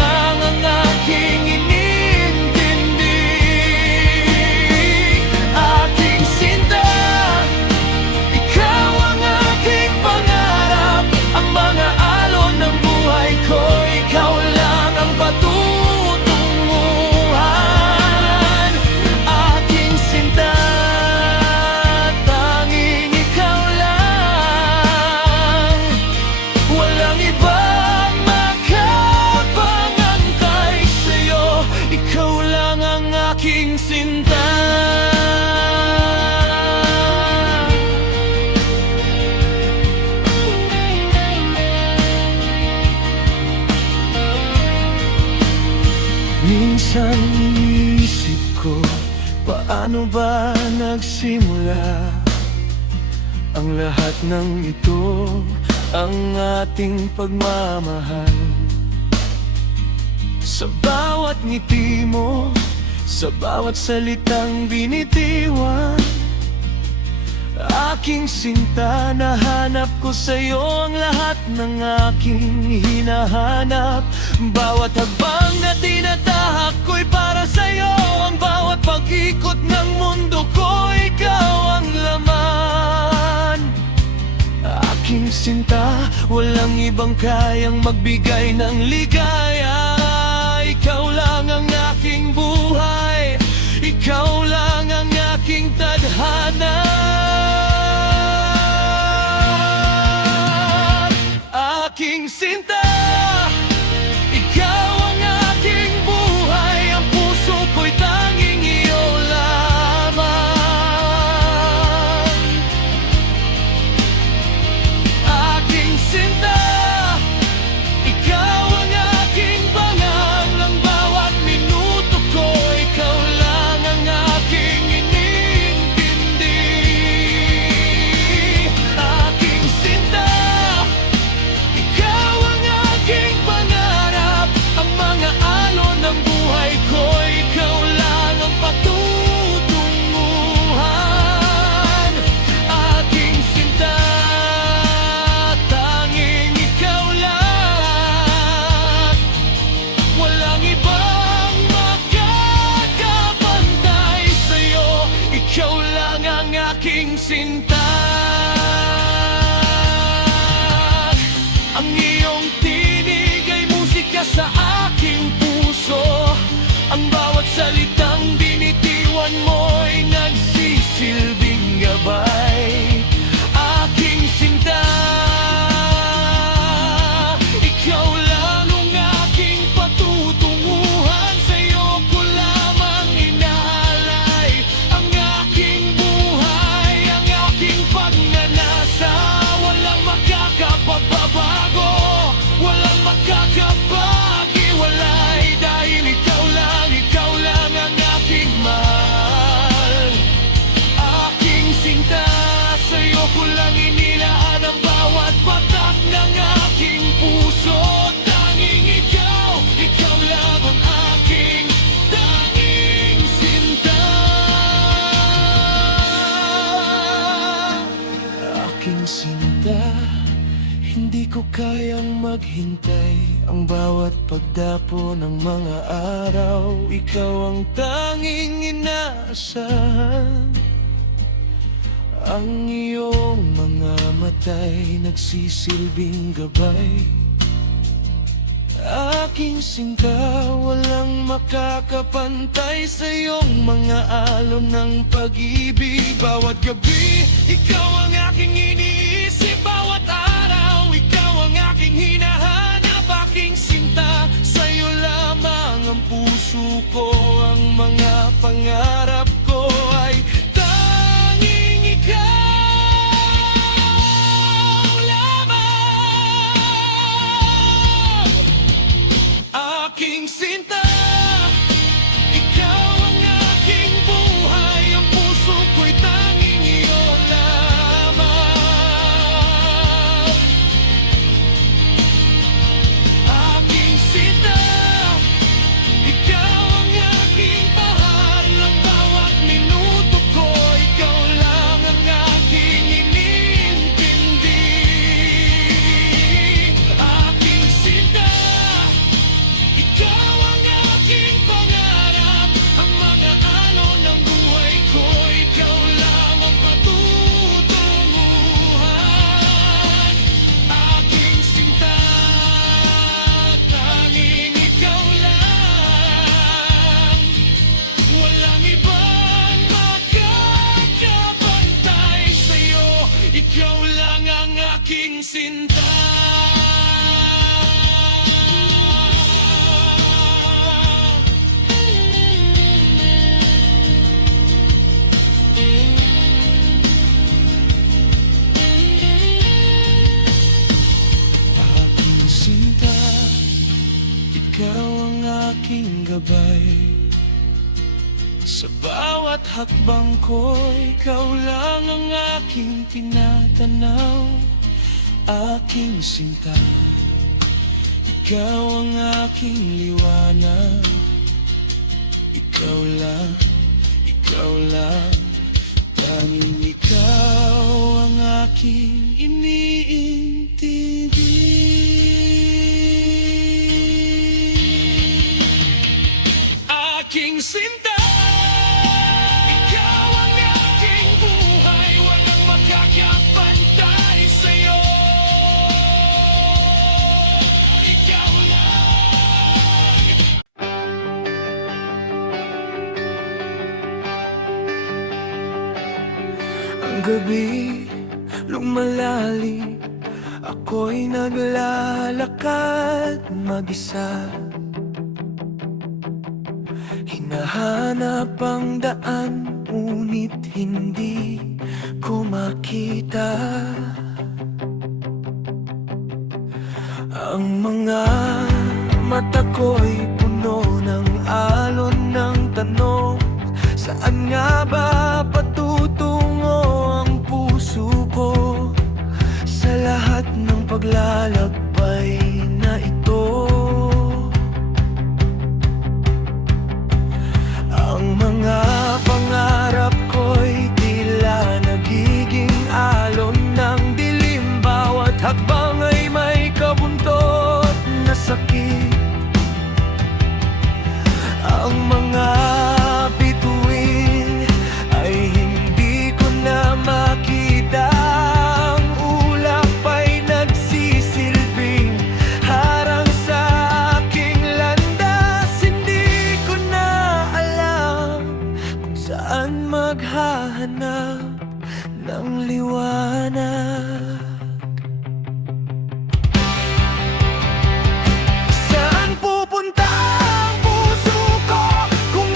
aking iniintindi. Aking sinta, ikaw ang aking pangarap. Ang mga alon ng buhay ko, ikaw lang ang patutunguhan. Aking sinta, tanging ikaw lang. Walang ibang makapangantay sa'yo. Ikaw lang ang aking sinta. Minsan iniisip ko, paano ba nagsimula ang lahat ng ito, ang ating pagmamahal. Sa bawat ngiti mo, sa bawat salitang binitiwan, aking sinta, nahanap ko sa'yo ang lahat ng aking hinahanap. Bawat habang na tinatahak ko'y para sa'yo. Ang bawat pag-ikot ng mundo ko, ikaw ang laman. Aking sinta, walang ibang kayang magbigay ng ligaya. Ikaw lang ang aking buhay. Ikaw lang ang aking tadhana. Aking sinta, ikaw ang aking buhay. Ang puso ko'y tanging iyo lamang. Aking sinta, ikaw ang aking bangal. Ang bawat minuto ko, ikaw lang ang aking iniintindi. Aking sinta, ikaw ang aking pangarap. Ang mga alon ng buhay ko, ikaw lang ang patutunguhan. Aking sinta, tanging ikaw lang. Walang ibang makakapantay sa'yo. Ikaw lang ang aking sinta. Ang iyong tinig ay musika sa aking puso. Ang bawat salitang binitiwan mo'y nagsisilbing gabay. Aking sinta, ikaw lang ang aking patutunguhan. naghintay ang bawat pagdapo ng mga araw. Ikaw ang tanging inaasahan. Ang iyong mga mata'y nagsisilbing gabay. Aking sinta, walang makakapantay sa iyong mga alon ng pag-ibig. Bawat gabi, ikaw ang aking iniisip. Bawat araw, ikaw ang aking hinahanap. Aking sinta, sa'yo lamang ang puso ko. Ang mga pangarap ko ay tanging ikaw lamang. Aking sinta, ikaw ang aking buhay. Ang puso ko'y tanging iyo lamang. Aking sinta, ikaw ang aking bahal. Ang bawat minuto ko, ikaw lang ang aking iniintindi. Aking sinta, ikaw ang aking pangarap. Ang mga alon ng buhay ko, ikaw lang ang patutunguhan. Aking sinta, tanging ikaw lang. Walang ibang makakapantay sa'yo. Ikaw lang ang aking sinta. Aking sinta, ikaw ang aking gabay. Sa bawat hakbang ko, ikaw lang ang aking tinatanaw. Aking sinta, ikaw ang aking liwanag. Ikaw lang, ikaw lang. Tanging ikaw ang aking iniintindi. Aking sinta, ikaw ang aking buhay. Walang makakapantay sa'yo. Ikaw lang. Ang gabi lumalalim, ako'y naglalakad mag-isa. Hinahanap ang daan, ngunit hindi ko makita. Ang mga mata ko'y puno ng alon ng tanong. Saan nga ba patutungo ang puso ko? Sa lahat ng paglalakbay na ito, ang mga pangarap ko'y tila nagiging alon ng dilim. Bawat hakbang ay may kabuntot na sakit. Ang mga bituin ay hindi ko na makita. Ang ulap ay nagsisilbing harang sa aking landas. Hindi ko na alam kung saan maghahanap ng liwanag. Saan pupunta ang puso ko kung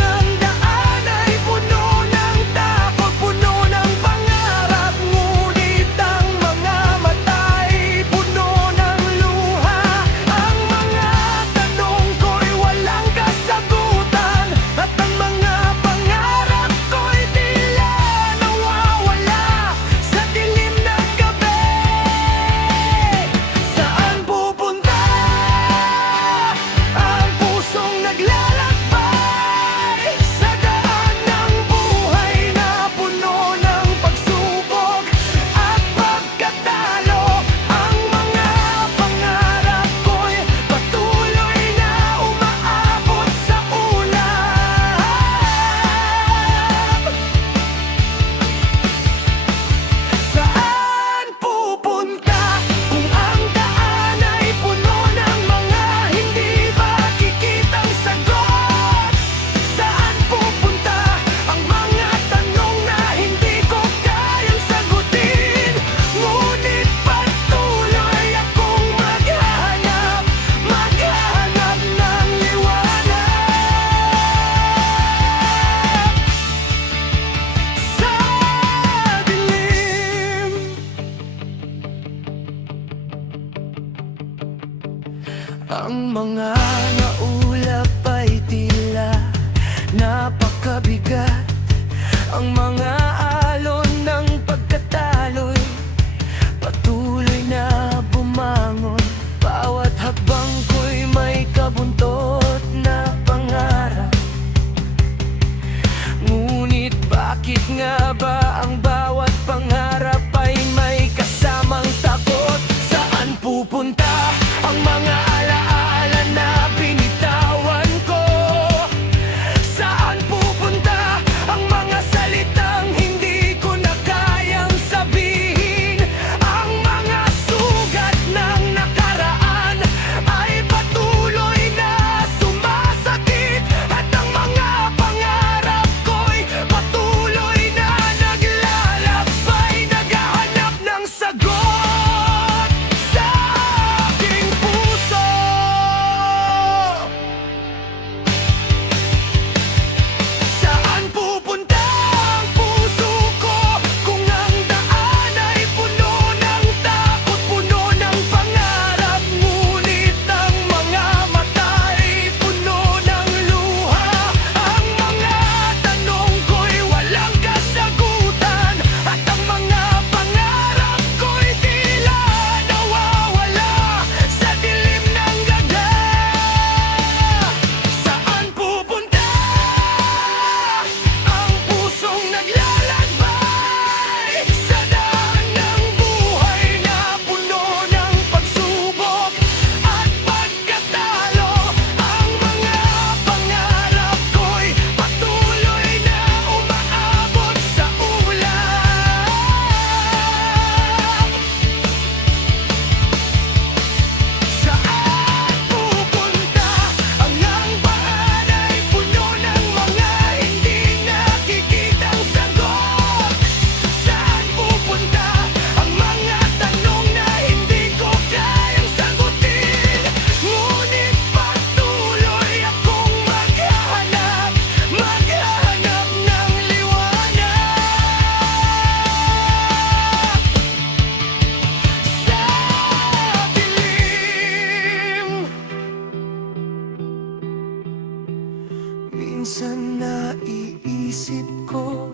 minsan naiisip ko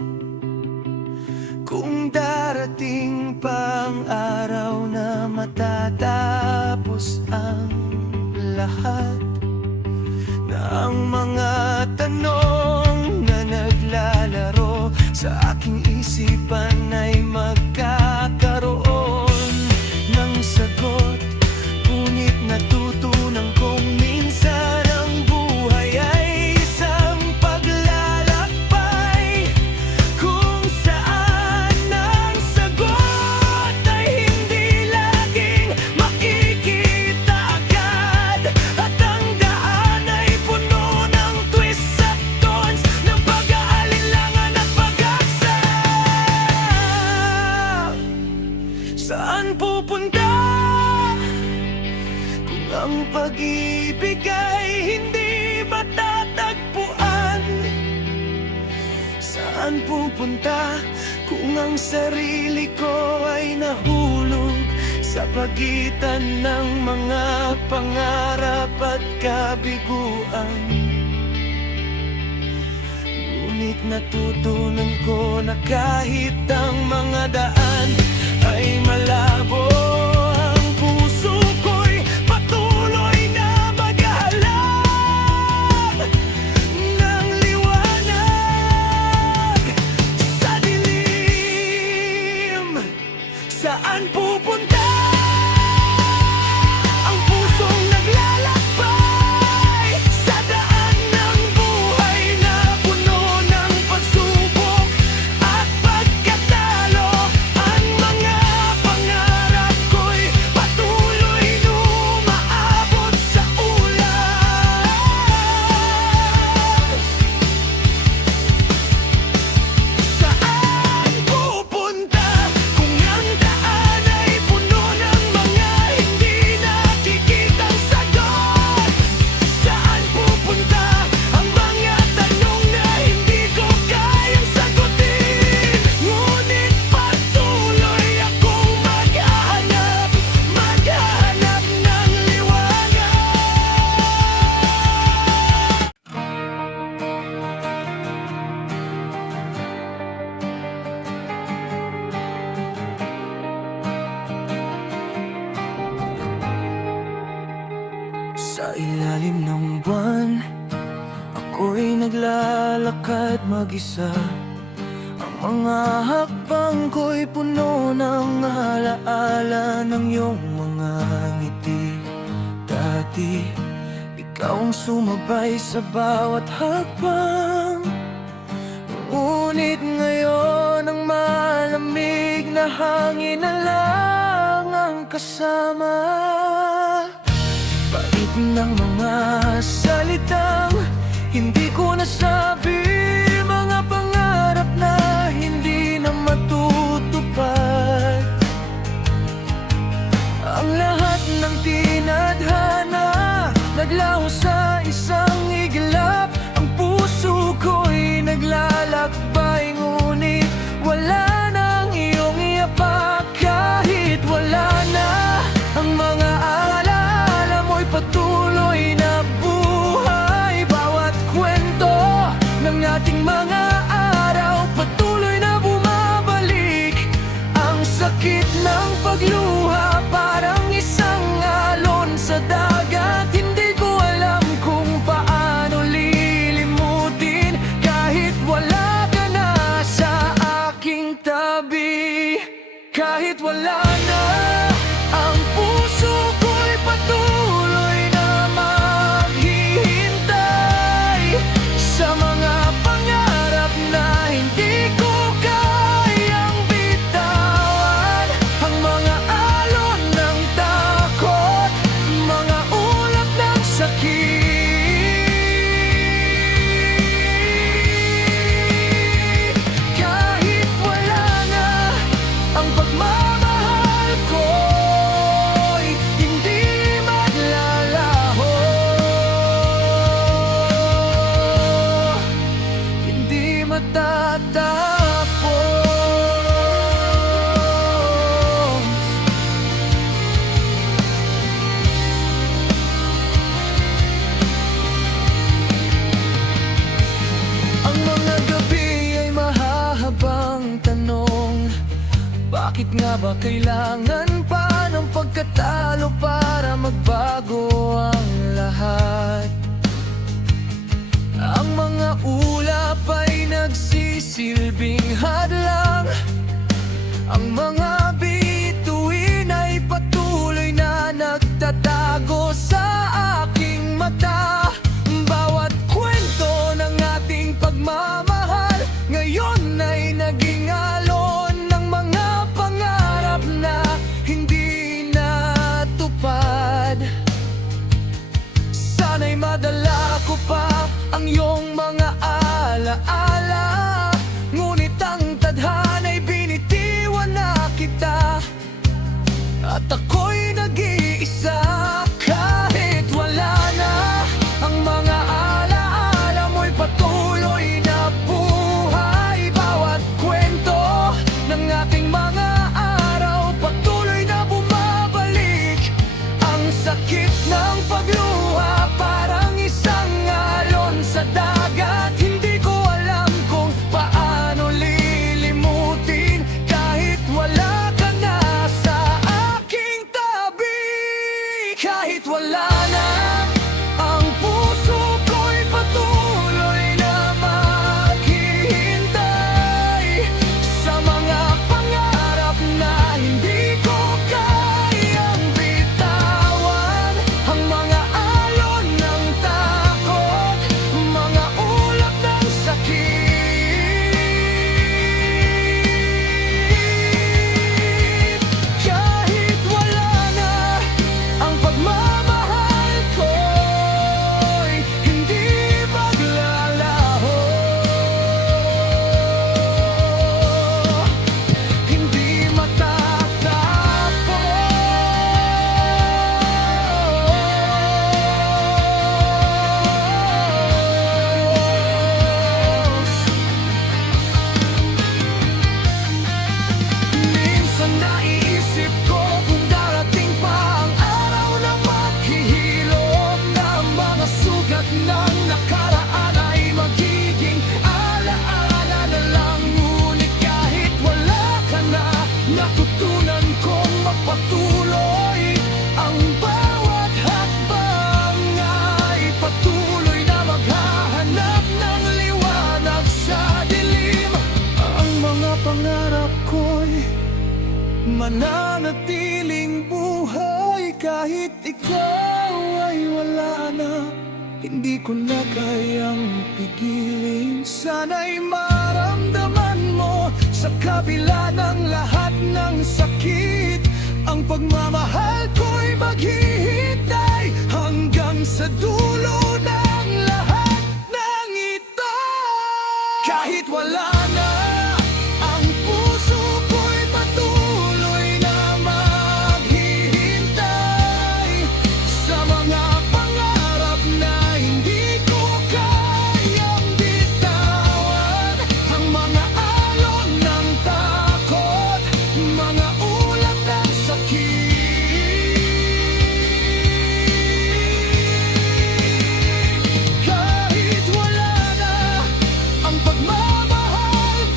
kung darating pang araw na matatapos ang lahat ng mga tanong na naglalaro sa aking isipan ay magkakaroon ng sagot. Ngunit natutunan kong minsan ang buhay ay isang paglalakbay kung saan ang sagot ay hindi laging makikita agad, at ang daan ay puno ng twists at turns, ng pag-aalinlangan at pag-aksak. Saan pupunta kung ang pag-ibig ay hindi matatagpuan? Saan pupunta kung ang sarili ko ay nahulog sa pagitan ng mga pangarap at kabiguan? Ngunit natutunan ko na kahit ang mga daan ay malabo, ang puso ko'y patuloy na maghahanap ng liwanag sa dilim. Saan pupunta ang pusong naglalakbay sa daan ng buhay na puno ng pagsubok at pagkatalo? Ang mga pangarap ko'y patuloy umaabot sa ulan. Saan pupunta kung ang daan ay puno ng mga hindi nakikitang sagot? Saan pupunta ang mga tanong na hindi ko kayang sagutin? Ngunit patuloy akong maghahanap ng liwanag. Sa ilalim ng buwan, ako'y naglalakad mag-isa. Ang mga hakbang ko'y puno ng alaala ng iyong mga ngiti. Dati, ikaw ang sumabay sa bawat hakbang. Ngunit ngayon ang malamig na hangin na lang ang kasama. Bait ng mga salitang hindi ko nasabi, mga pangarap na hindi na matutupad. Ang lahat ng tinadhana naglaho sa isang iglap. Ang puso ko'y naglalakbay, ngunit wala nang iyong iyapak. Kahit wala na ang mga alaala mo'y patuloy na buhay. Bawat kwento ng ating mga araw patuloy na bumabalik. Ang sakit ng pagluha parang isang alon sa dagat. Hindi ko alam kung paano lilimutin kahit wala ka na sa aking tabi. Kahit wala na, ang puso ko'y patuloy na maghihintay sa mga pangarap na hindi ko kayang bitawan. Ang mga alon ng takot, mga ulap ng sakit. Kahit wala na ang pagmamahal ko'y hindi maglalaho, hindi matatapos. Bakit nga ba kailangan pa ng pagkatalo para magbago ang lahat? Ang mga ulap ay nagsisilbing hadlang. Ang mga bituin ay patuloy na nagtatago sa aking mata. Bawat kwento ng ating pagmamahal ngayon ay naging alon ng mga pangarap na hindi natupad. Sana'y madala ko pa ang iyong mga alaala, ngunit ang tadhana'y binitiwan na kita, at ako'y nag-iisa. Kahit wala na ang mga alaala mo'y patuloy na buhay. Bawat kwento ng ating mga araw patuloy na bumabalik. Ang sakit ng pagluha parang isang alon sa dagat. Hindi ko alam kung paano lilimutin kahit wala ka na sa aking tabi. Kahit wala na, ang puso ko'y patuloy na maghihintay sa mga pangarap na hindi ko kayang bitawan. Ang mga alon ng takot, mga ulap ng sakit. Kahit wala na ang pagmamahal ko'y hindi maglalaho, hindi matatapos. Minsan naiisip ko kung darating pa ang araw na maghihilom, na ang mga sugat ng nakaraan ay magiging alaala na lang. Ngunit kahit wala ka na, natutunan kong magpatuloy. Ang bawat hakbang ay patuloy na maghahanap ng liwanag sa dilim. Ang mga pangarap ko'y mananatiling buhay kahit ikaw ay wala na. Hindi ko na kayang pigilin. Sana'y maramdaman mo sa kabila ng lahat ng sakit, ang pagmamahal ko'y maghihintay hanggang sa dulo ng lahat ng ito. Kahit wala na, ang puso ko'y patuloy na maghihintay sa mga pangarap na hindi ko kayang bitawan. Ang mga alon ng takot, mga ulap ng sakit. Kahit wala na ang pagmamahal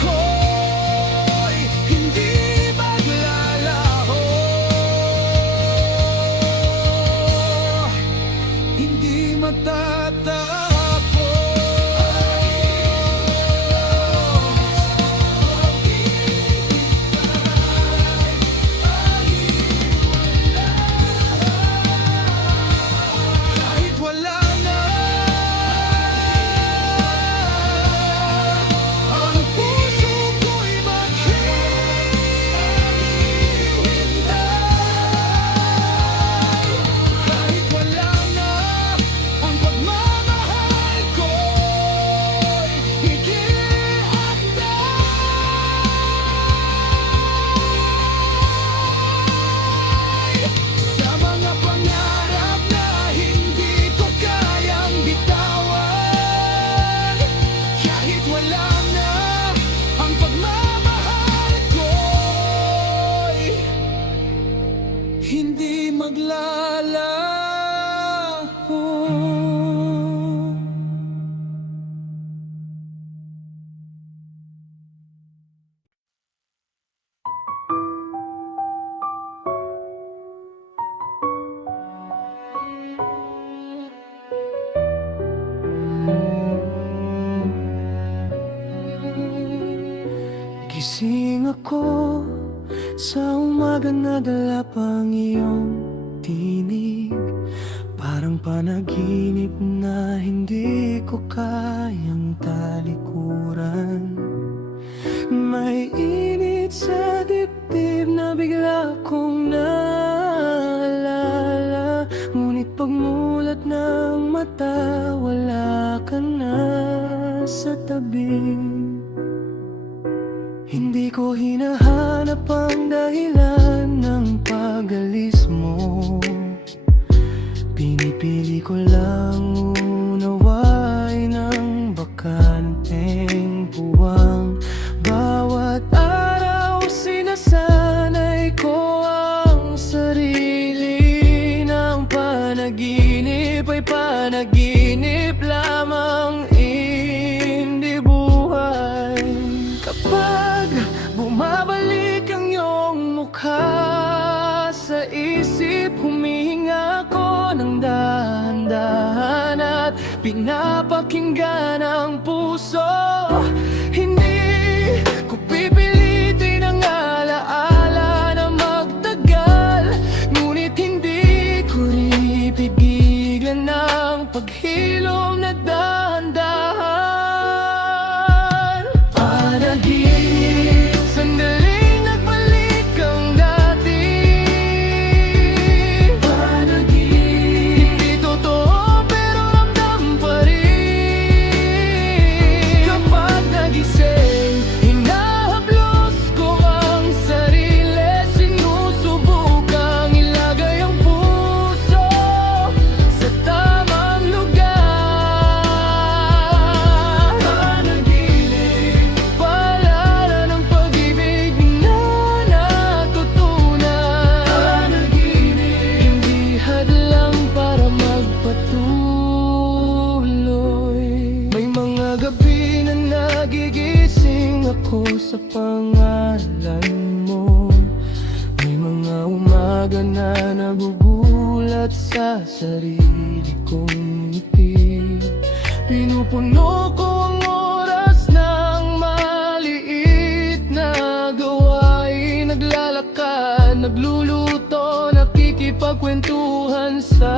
Nagising ako sa umaga, nadala pang iyong tinig. Parang panaginip na hindi ko kayang talikuran. May init sa dibdib na bigla kong naalala. Ngunit pagmulat ng mata, wala ka na sa tabi. Hindi ko hinahanap ang dahilan ng pag-alis mo. Pinipili ko lang unawain ang bakanteng puwang. Bawat araw sinasanay ko ang sarili ng panaginip ay panaginip lamang, hindi buhay. Kapag bumabalik ang iyong mukha sa isip, humihinga ako ng dahan-dahan at pinapakinggan ang puso. Hindi ko pipilitin ang alaala na magtagal, ngunit hindi ko rin pipigilan ang paghilom na dahan-dahan. Panaginip, sandaling nagbalik ang dati. Panaginip, hindi totoo pero ramdam pa rin. Kapag nagising, hinahablos ko ang sarili. Sinusubukang ilagay ang puso sa tamang lugar. Panaginip, paalala ng pag-ibig na natutunan. Panaginip, hindi hadlang para magpatuloy. May mga gabi na nagigising ako sa pangalan mo. May mga umaga na nagugulat sa sarili kong ngiti. Pinupuno ko ang oras ng maliit na gawain. Naglalakad, nagluluto, nakikipagkwentuhan sa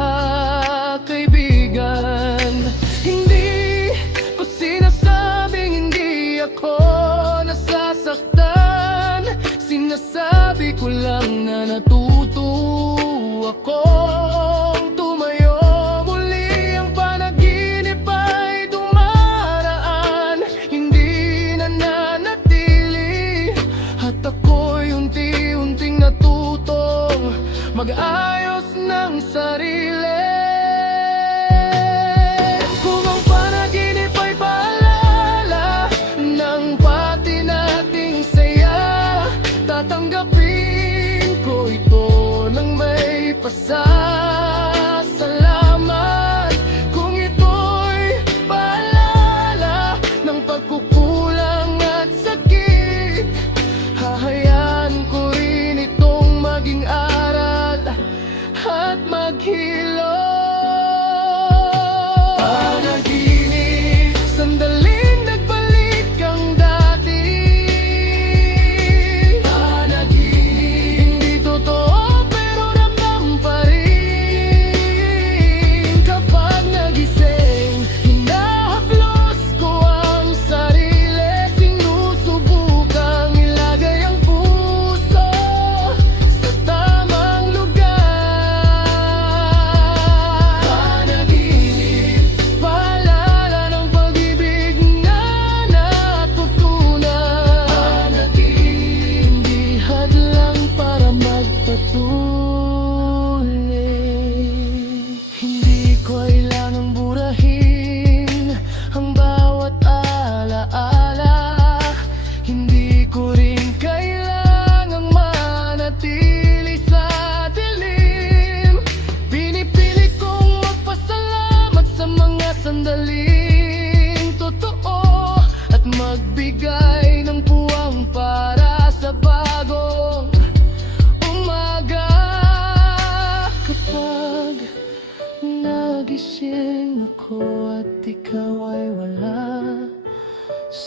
kaibigan. Hindi ko sinasabing hindi ako nasasaktan. Sinasabi ko lang na natuto akong tumayo muli. Ang panaginip ay dumaraan, hindi nananatili. At ako'y unti-unting natutong mag-ayos ng sarili. Kung ang panaginip ay paalala ng pati nating saya, tatanggapin ko ito ng may pasasalamat. Kung ito'y paalala ng pagkukulang at sakit, hahayaan ko rin itong maging aral at maghilom. Panaginip, sandaling nagbalik ang dati. Panaginip, hindi totoo pero ramdam pa rin. Kapag nagising, hinahaplos ko ang sarili.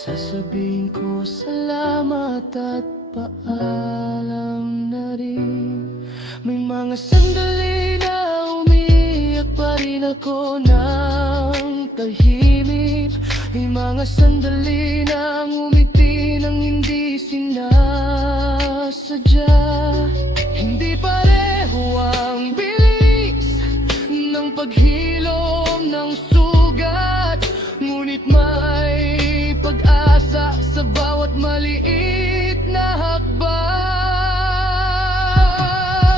Sasabihin ko salamat at paalam na rin. May mga sandali na umiiyak pa rin ako ng tahimik. May mga sandali na ngumiti nang hindi sinasadya. Hindi pareho ang bilis ng paghilom ng sugat, ngunit may pag-asa sa bawat maliit na hakbang.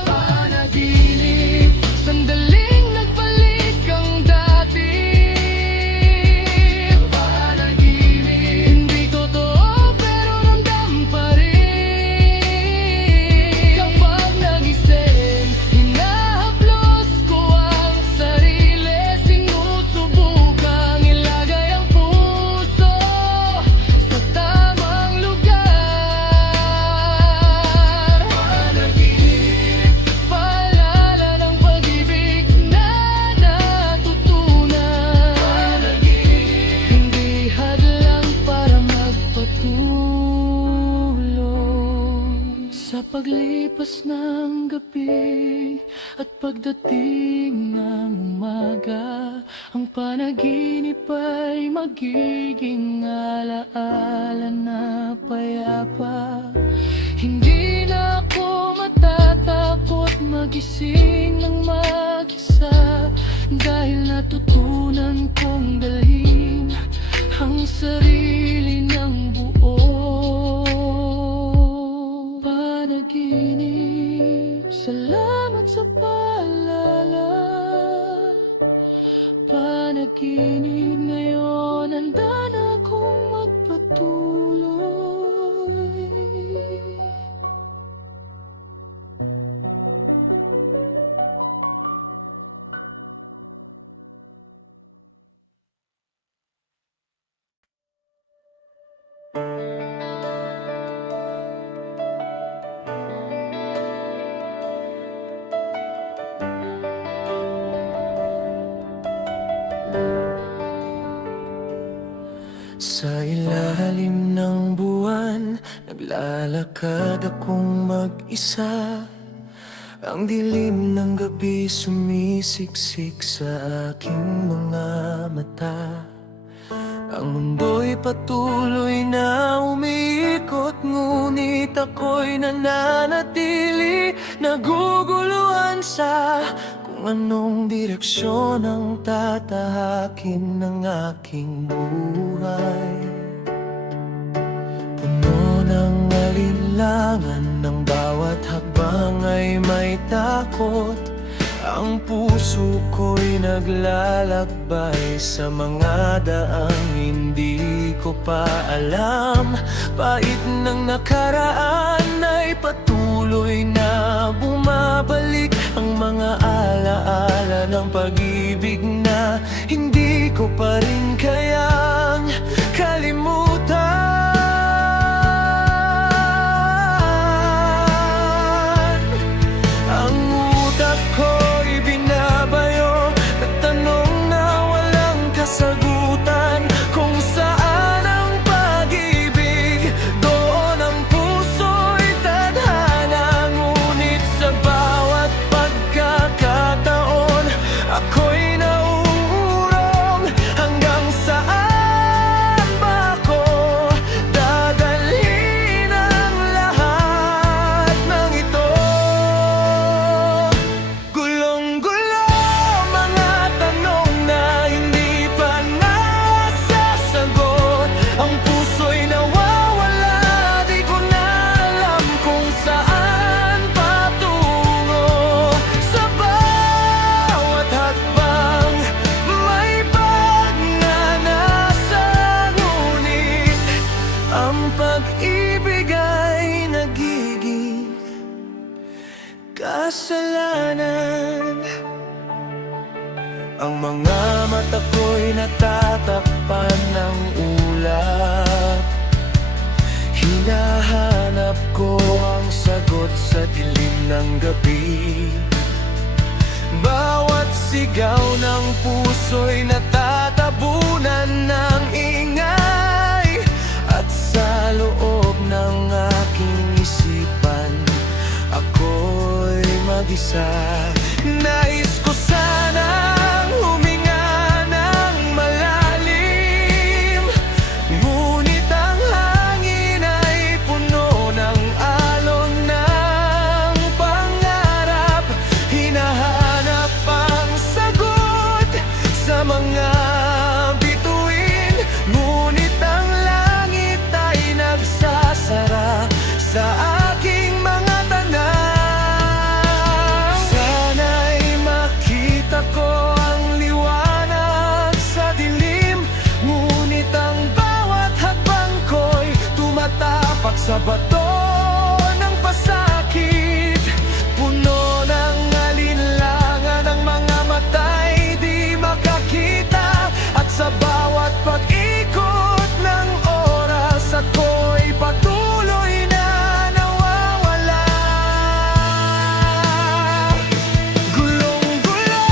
Panaginip, sandaling nagbalik ang dati. Panaginip, hindi totoo pero ramdam pa rin. Kapag nagising, hinahaplos ko ang sarili. Sinusubukang ilagay ang puso sa tamang lugar. Panaginip, paalala ng pag-ibig na natutunan. Panaginip, hindi hadlang para magpatuloy. Sa paglipas ng gabi at pagdating ng umaga, ang panaginip ay magiging alaala na payapa. Hindi na ako matatakot magising ng mag-isa, dahil natutunan kong dalhin ang sarili ng buo. Panaginip, salamat sa paalala. Panaginip, ngayon handa na akong magpatuloy. Sa ilalim ng buwan, naglalakad akong mag-isa. Ang dilim ng gabi sumisiksik sa aking mga mata. Ang mundo'y patuloy na umiikot, ngunit ako'y nananatili, naguguluhan sa kung anong direksyon ang tatahakin ng aking buhay. Puno ng alinlangan, ng bawat hakbang ay may takot. Ang puso ko'y naglalakbay sa mga daang hindi ko pa alam. Pait ng nakaraan ay patuloy na bumabalik, ang mga alaala ng pag-ibig na hindi ko pa rin kayang kalimutan. Ang utak ko'y binabayo na tanong na walang kasagutan. Kung saan ang pag-ibig, doon ang puso'y tadhana. Ngunit sa bawat pagkakataon, ako'y nauurong. Hanggang saan ba ako dadalhin ang lahat ng ito? Gulong-gulo, mga tanong na hindi pa nasasagot. Ang puso'y nawawala, di ko na alam kung saan patungo. Sa bawat hakbang, may pagnanasa, ngunit ang pag-ibig ay nagiging kasalanan. Ang mga mata ko'y natatakpan ng ulap. Hinahanap ko ang sagot sa dilim ng gabi. Bawat sigaw ng puso'y natatabunan ng ingay. mag-isa. Nais ko sanang huminga ng malalim, ngunit ang hangin ay puno ng alon ng pangarap. Hinahanap ang sagot sa mga bituin, ngunit ang langit ay nagsasara sa aking mga tanang. Sana'y makita ko ang liwanag sa dilim, ngunit ang bawat hakbang ko'y tumatapak sa bato ng pasakit. Puno ng alinlangan ang mga mata'y di makakita, at sa bawat pag-ikot ng oras ako'y patuloy na nawawala. Gulong-gulo,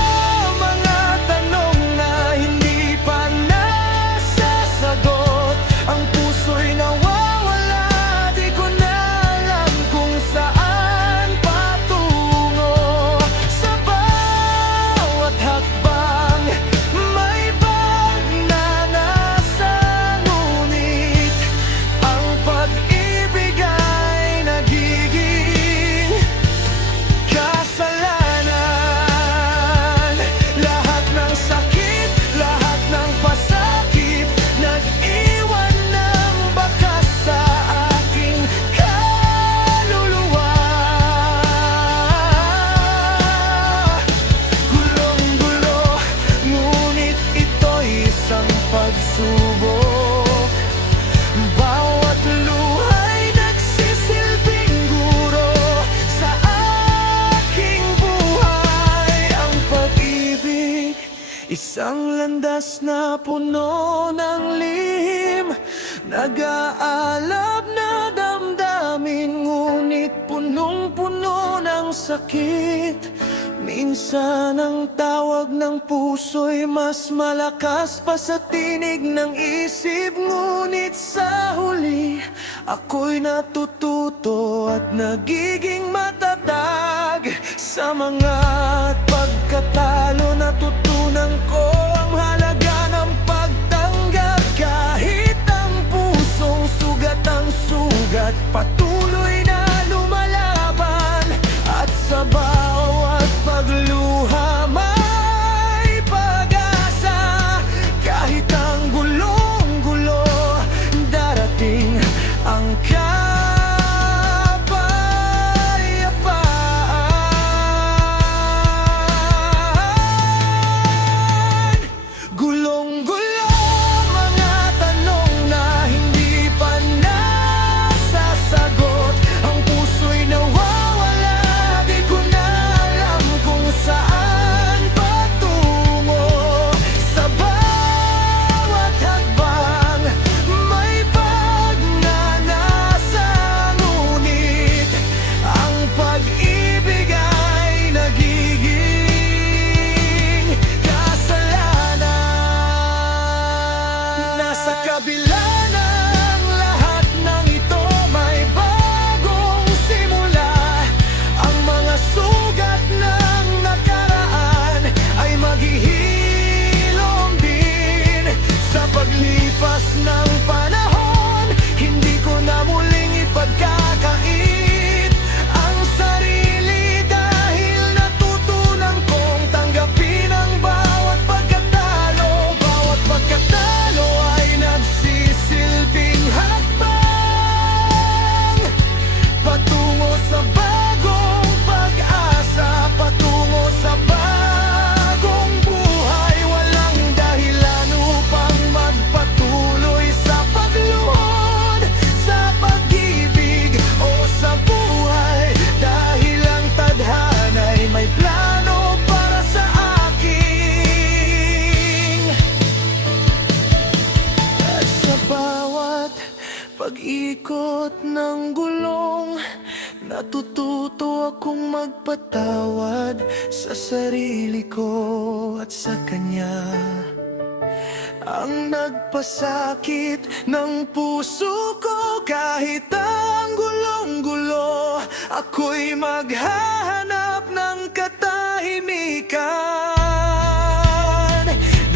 mga tanong na hindi pa nasasagot. Ang puso'y nawawala, di ko na alam kung saan patungo. Sa bawat hakbang, may bag na nasa, ngunit ang pag-ibig ay nagiging kasalanan. Lahat ng sakit, lahat ng pasakit, nag-iwan ng bakas sa aking kaluluwa. Gulong-gulo, ngunit ito'y isang pagsubok. Bawat luha'y nagsisilbing guro sa aking buhay. Ang pag-ibig, isang landas na puno ng lihim, nag-aalab na damdamin, ngunit punong-puno ng sakit. Minsan ang tawag ng puso'y mas malakas pa sa tinig ng isip, ngunit sa huli ako'y natututo at nagiging matatag. Sa mga pagkatalo, natutunan ko ang halaga ng pagtanggap. Kahit ang pusong sugat ang sugat, patuloy na lumalaban. At sa bawat pagluha may pag-asa. Kahit ang gulong-gulo, darating ang kapayapaan. Gulong-gulo, mga tanong na hindi pa nasasagot. Ang puso'y nawawala, di ko na alam kung saan patungo. Sa bawat hakbang, may bag na nasa, ngunit ang pag-ibig ay nagiging kasalanan. Nasa kabila ng lahat ng ito, may bagong simula. Ang mga sugat ng nakaraan ay maghihilom din. Sa paglipas ng panahon, hindi ko na muling ipagkakait ang sarili, dahil natutunan kong tanggapin ang bawat pagkatalo. Bawat pagkatalo ay nagsisilbing hakbang patungo sa bagong pag-asa, patungo sa bagong buhay. Walang dahilan upang magpatuloy sa pagluhod, sa pag-ibig o sa buhay, dahil ang tadhana'y may plano para sa akin. At sa bawat pag-ikot ng gulong, natututo akong magpatawad sa sarili ko at sa kanya. Ang nagpasakit ng puso ko, kahit ang gulong-gulo, ako'y maghahanap ng katahimikan.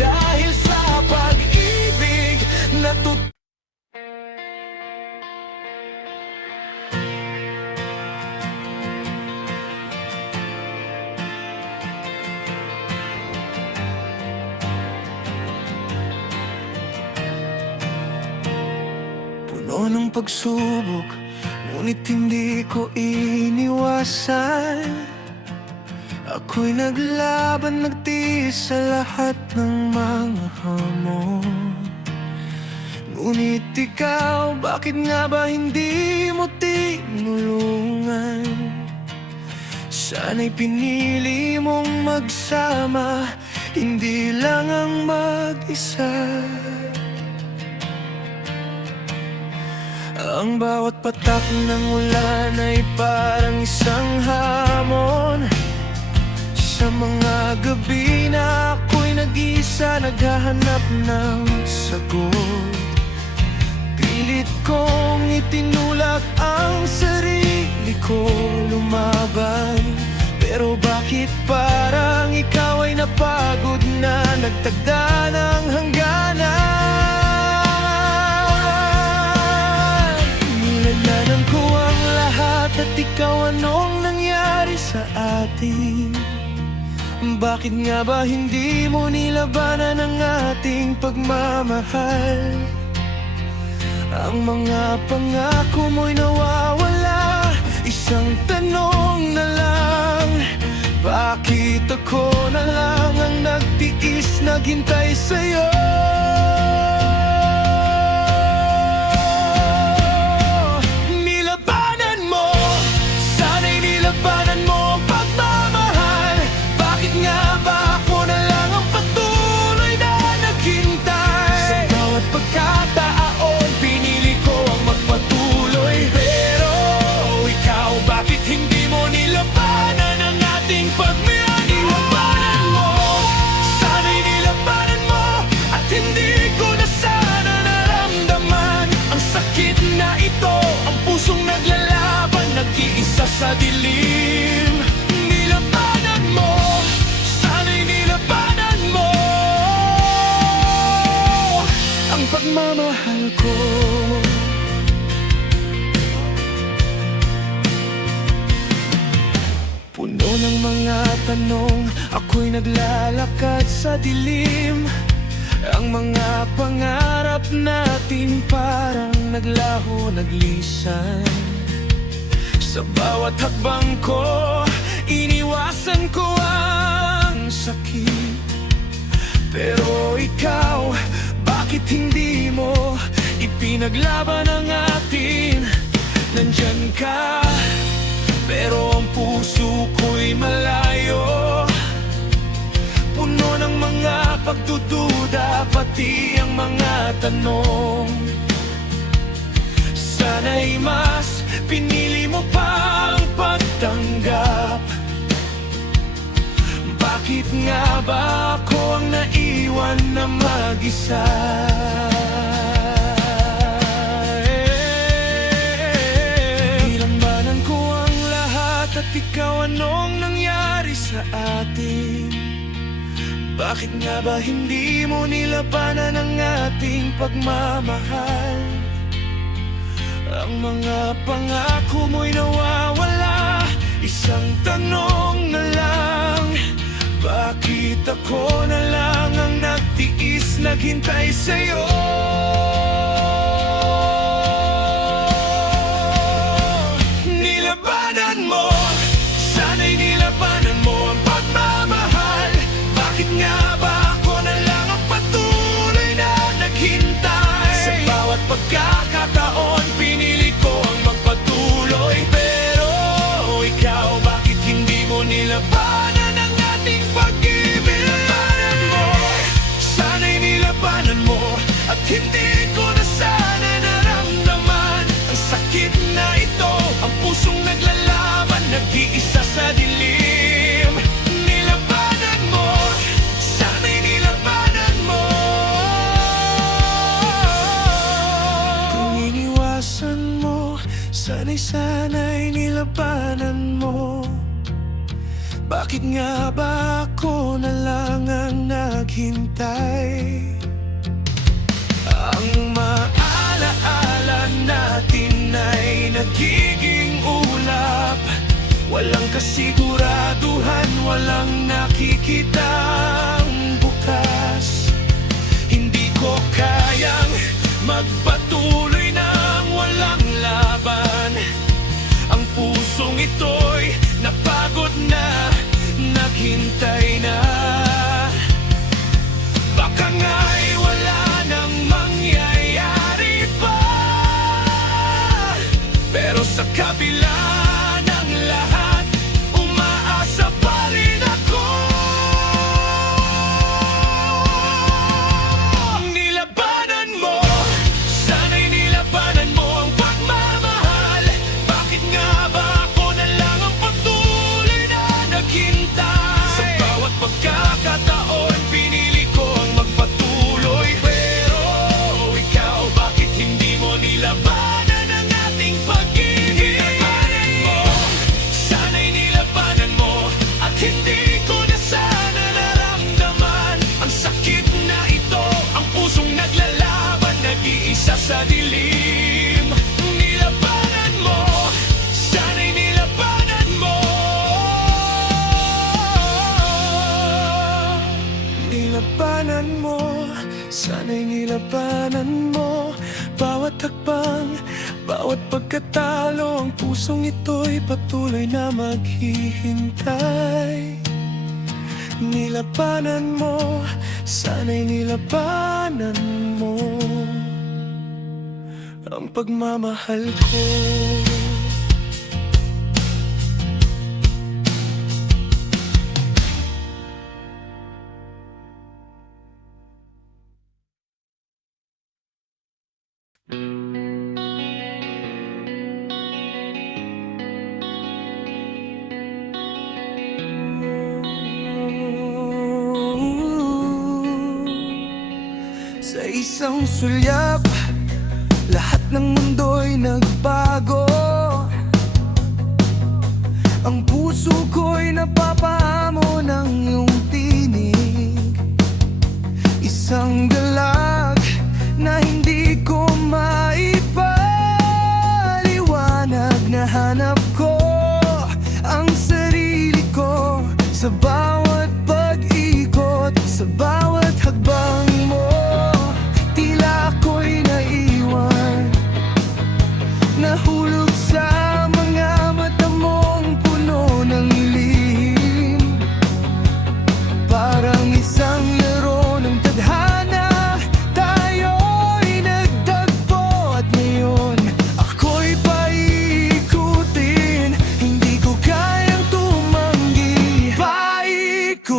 Dahil sa pag-ibig na puno ng pagsubok, ngunit hindi ko iniwasan. Ako'y naglaban, nagtiis sa lahat ng mga hamon. Ngunit ikaw, bakit nga ba hindi mo tinulungan? Sana'y pinili mong magsama, hindi lang ang mag-isa. Ang bawat patak ng ulan ay parang isang hamon. Sa mga gabi na ako'y nag-isa, naghahanap ng sagot. Pilit kong itinulak ang sarili ko, lumaban. Pero bakit parang ikaw ay napagod na, nagtagda ng hangganan? Nilalanan ko ang lahat at ikaw, anong nangyari sa atin? Bakit nga ba hindi mo nilabanan ang ating pagmamahal? Ang mga pangako mo'y nawawala, isang tanong na lang, bakit ako na lang ang nagtiis, naghintay sa'yo? Nilabanan mo, sana'y nilabanan mo ang pagmamahal. Bakit nga ba ako na lang ang patuloy na naghintay? Sa bawat pagkataon, pinili ko ang magpatuloy. Pero ikaw, bakit hindi mo nilabanan ang ating pagmamahal? Nilabanan mo, sana'y nilabanan mo, at hindi ko na sana naramdaman ang sakit na ito, ang pusong naglalaban, nag-iisa sa dilim. Nilabanan mo, sana'y nilabanan mo ang pagmamahal ko. Puno ng mga tanong, ako'y naglalakad sa dilim. Ang mga pangarap natin parang naglaho, naglisan. Sa bawat hakbang ko, iniwasan ko ang sakit. Pero ikaw, bakit hindi mo ipinaglaban ang atin? Nandyan ka, pero ang puso ko'y malayo. Puno ng mga pagdududa, pati ang mga tanong. Sana'y mas pinili mo pa ang pagtanggap. Bakit nga ba ako ang naiwan na mag-isa? Nilambanan ko ang lahat at ikaw, anong nangyari sa atin? Bakit nga ba hindi mo nilabanan ang ating pagmamahal? Ang mga pangako mo'y nawawala, isang tanong na lang, bakit ako na lang ang nagtiis, naghintay sa'yo? Nilabanan mo, sana'y nilabanan mo ang pagmamahal. Bakit nga ba ako na lang ang patuloy na naghintay? Sa bawat pagkakataon, pinili ko ang magpatuloy. Pero ikaw, bakit hindi mo nilabanan ang ating pag-ibig? Nilabanan mo, sana'y nilabanan mo, at hindi ko na sana Sana'y nilabanan mo. Bakit nga ba ako na lang ang naghintay? Ang maalaala natin ay nagiging ulap. Walang kasiguraduhan, walang nakikitang bukas. Hindi ko kayang magpatuloy ng walang laban. Ang pusong ito'y napagod na, naghintay na. Baka nga'y wala nang mangyayari pa, pero sa kabila ng lahat, umaasa pa rin ako. Nilabanan mo, sana'y nilabanan mo ang pagmamahal. Bakit nga ba ako na lang ang patuloy na naghintay? Sa bawat pagkakataon, pinili ko ang magpatuloy. Pero ikaw, bakit hindi mo nilabanan ang ating pag-ibig? Nilabanan mo, sana'y nilabanan mo, at hindi ko na sana naramdaman ang sakit na ito, ang pusong naglalaban, nag-iisa sa dilim. Nilabanan mo, sana'y nilabanan mo. Nilabanan mo, sana'y nilabanan mo. Bawat hakbang, bawat pagkatalo, ang pusong ito'y patuloy na maghihintay. Nilabanan mo, sana'y nilabanan mo ang pagmamahal ko. Sa isang sulyap, lahat ng mundo'y nagbago. Ang puso ko'y napapamo ng iyong tinig. Isang galag na hindi ko maipaliwanag. Nahanap ko ang sarili ko sa bawat pag-ikot, sa bawat hakbang mo. Tila ako'y naiwan, nahulog sa mga mata mong puno ng lihim. Parang isang laro ng tadhana, tayo'y nagtagpo. At ngayon, ako'y paikutin, hindi ko kayang tumanggi. Paikutin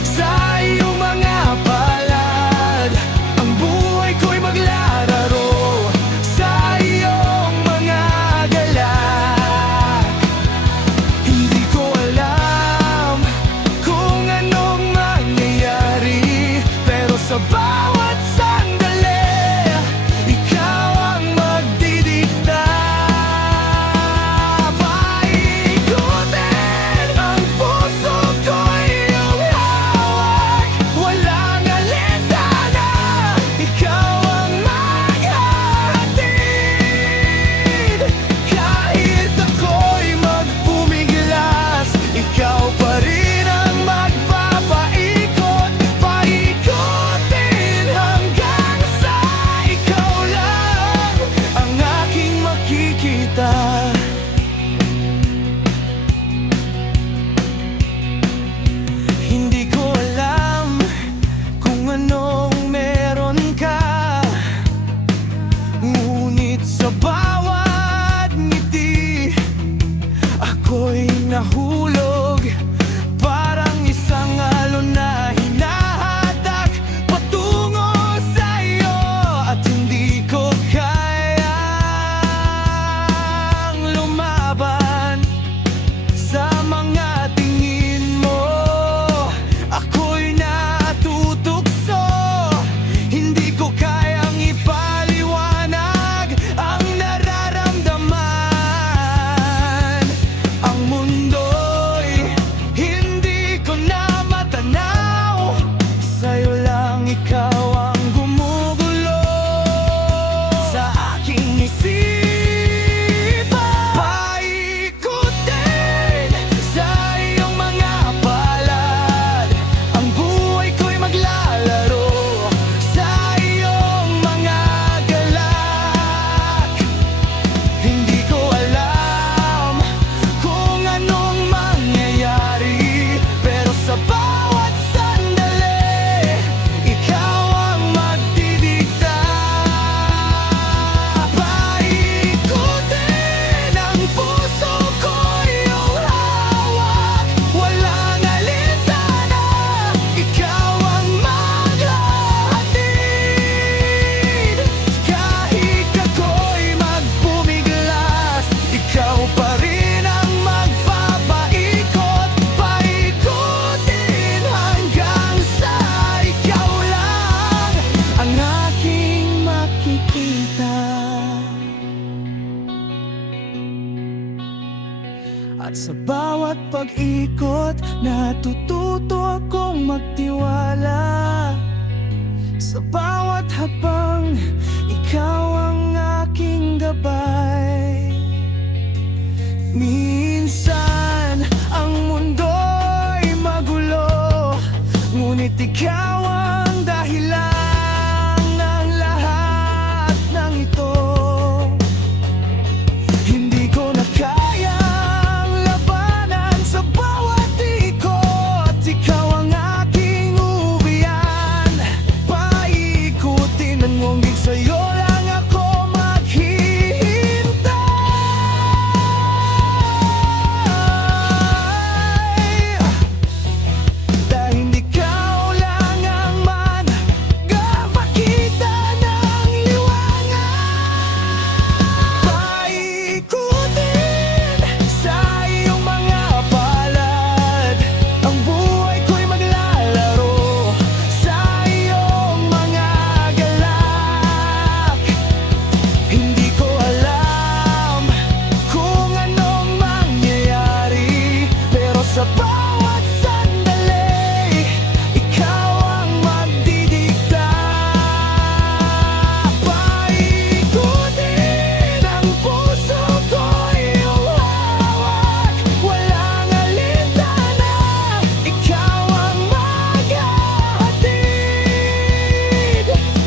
sa iyong mga palad, ang buhay ko'y maglararo sa iyong mga galak. Hindi ko alam kung anong mangyayari, pero sa bawat sandali, ikaw ang magdidikta. Paikutin ang puso ko'y iyong hawak, walang alintana, ikaw ang maghahatid. Kahit ako'y magpumiglas, ikaw pa rin ang magpapaikot. Paikutin hanggang sa ikaw lang ang aking makikita. Hindi ko alam kung anong meron ka, ngunit sa bawat ngiti, ako'y nahulog. Parang isang alon na hinahatak patungo sa iyo, at hindi ko kayang lumaban sa mga tingin mo. Ako'y natutukso, hindi ko kayang ipaliwanag ang nararamdaman. Sa bawat pag-ikot, natututo akong magtiwala. Sa bawat hakbang, ikaw ang aking gabay. Minsan, ang mundo'y magulo, ngunit ikaw ang dahilan ng lahat ng ito. Hindi ko na kayang labanan sa bawat ikot. Ikaw ang aking uwian. Paikutin ang ngungging, sa'yo lang ako maghihintay. Dahil ikaw lang ang magpapakita ng liwanag. Paikutin sa iyong mga palad, ang buhay ko'y maglalaro sa iyong mga galak. Hindi ko alam kung anong mangyayari, pero sa bawat sandali, ikaw ang magdidikta. Paikutin ang puso ko, iyong hawak, walang alintana. Ikaw ang maghahatid.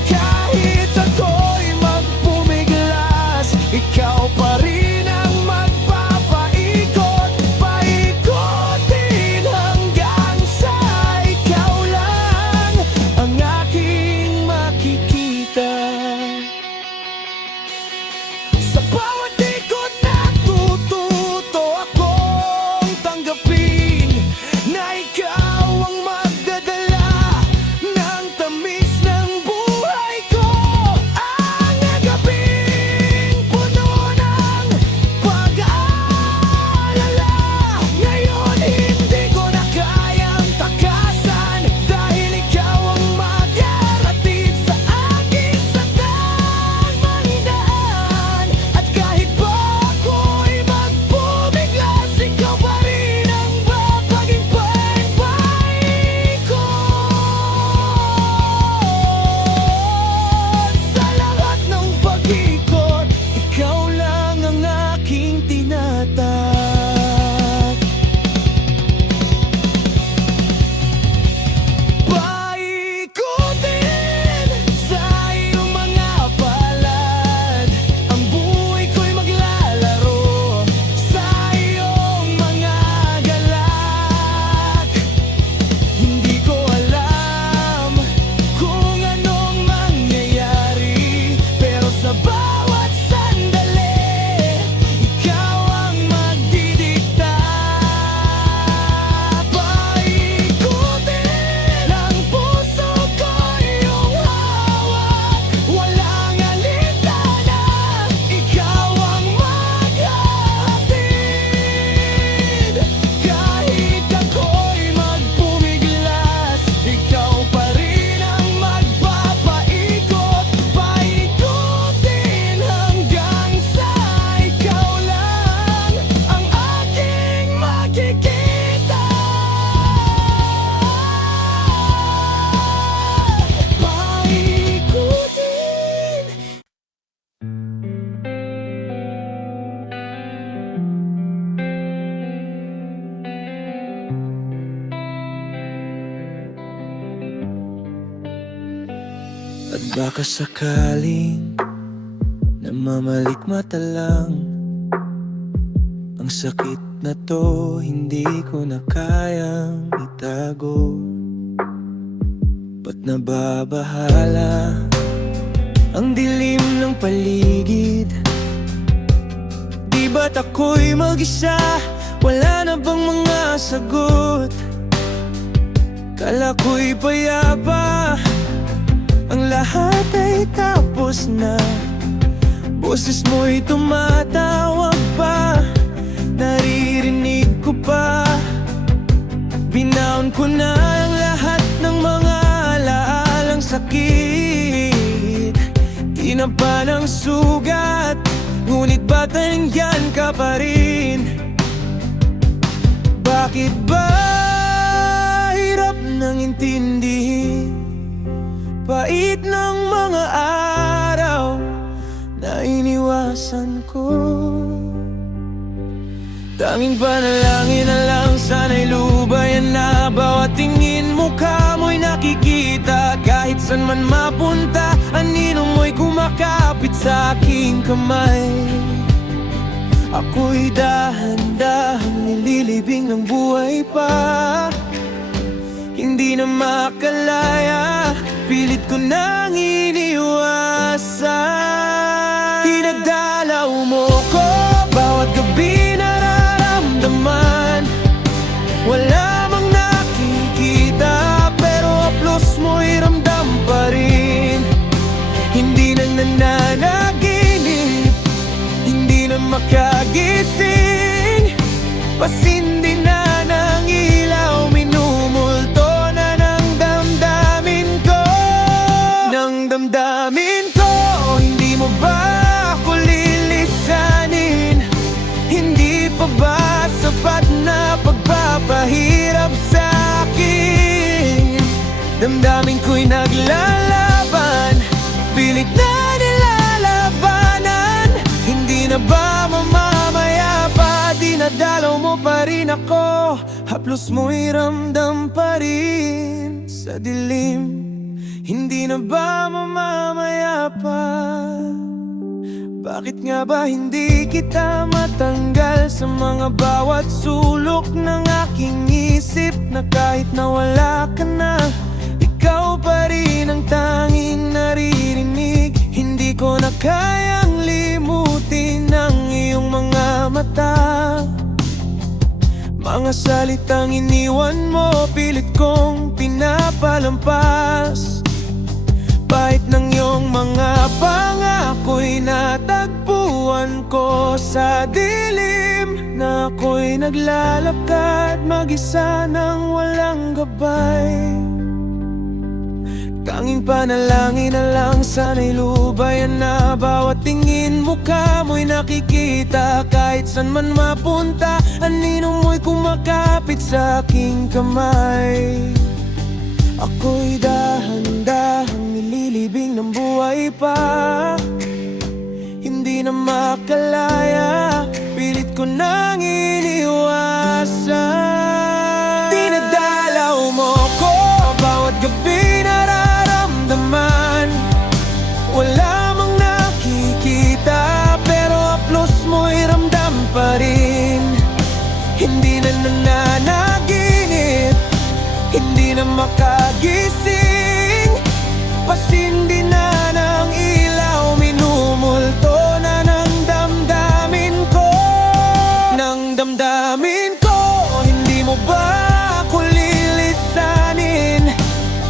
Kahit ako'y magpumiglas, ikaw pa rin ang magpapaikot. Paikutin hanggang sa ikaw lang ang aking makikita. Sa bawat ikot, natututo akong tanggapin na ikaw ang magdadala ng tamis ng buhay ko. Ang gabing puno ng pag-aalala, ngayon hindi ko na kayang takasan, dahil ikaw ang maghahatid sa akin sa tamang daan. At kahit pa ako'y magpumiglas, ikaw pa rin ang mapag-ipagbay ko. Sa lahat ng pag-ikot, ikaw lang ang aking tinatak. Paikutin sa iyong mga palad, ang buhay ko'y maglalaro sa iyong mga galak. Hindi ko alam kung anong mangyayari, pero sa bawat sandali, ikaw ang magdidikta. Paikutin ang puso ko, iyong hawak, walang alintana. Ikaw ang maghahatid. Kahit ako'y magpumiglas, ikaw pa rin ang magpapaikot. Paikutin hanggang sa ikaw lang ang aking makikita. Paikutin. At baka sakaling namamalikmata lang, ang sakit na to hindi ko na kayang itago. Ba't nababahala ang dilim ng paligid? Di ba't ako'y mag-isa? Wala na bang mga sagot? Kala ko'y payapa, ang lahat ay tapos na. Boses mo'y tumatawag pa, naririnig ko pa. Binaon ko na ang lahat ng mga alaalang sakit. Di na pa ng sugat, ngunit ba't nandyan ka pa rin? Bakit ba hirap nang intindihin? Pait ng mga araw na iniwasan ko. Tanging panalangin na lang, sana'y lubayan na bawat tingin mo, kamo'y nakikita. Kahit saan man mapunta, anino mo'y kumakapit sa aking kamay. Ako'y dahan-dahang nililibing ng buhay pa. Hindi na makalaya, pilit ko nang iniwasan. Dinadalaw mo ko bawat gabi, nararamdaman. Wala mang nakikita, pero haplos mo'y ramdam pa rin. Hindi na nananaginip, hindi na makagising. Pasindi na ng ilaw, minumulto na ng damdamin ko. Ng damdamin ko, hindi mo ba ako lilisanin? Hindi pa ba sapat na pagpapahirap sa akin? Damdamin ko'y naglalaban, pilit na nilalabanan. Hindi na ba mamamaya pa, dinadalaw mo pa rin ako. Haplos mo'y ramdam pa rin sa dilim. Hindi na ba mamamaya pa? Bakit nga ba hindi kita matanggal sa mga bawat sulok ng aking isip? Na kahit nawala ka na, ikaw pa rin ang tanging naririnig. Hindi ko na kayang limutin ang iyong mga mata. Mga salitang iniwan mo, pilit kong pinapalampas. Pahit ng iyong mga pangako'y natagpuan ko sa dilim. Na ako'y naglalakad mag-isa nang walang gabay. Tanging panalangin na lang, sana'y lubayan na bawat tingin mo, kamo'y nakikita. Kahit saan man mapunta, anino mo'y kumakapit sa aking kamay. Ako'y dahan-dahang nililibing ng buhay pa. Hindi na makalaya, pilit ko nang iniwasan. Dinadalaw mo ko bawat gabi, nararamdaman. Wala mang nakikita, pero haplos mo'y ramdam pa rin. Hindi na nananaginip, hindi na makagising. Pasindi na ng ilaw, minumulto na ng damdamin ko. Ng damdamin ko, hindi mo ba ako lilisanin?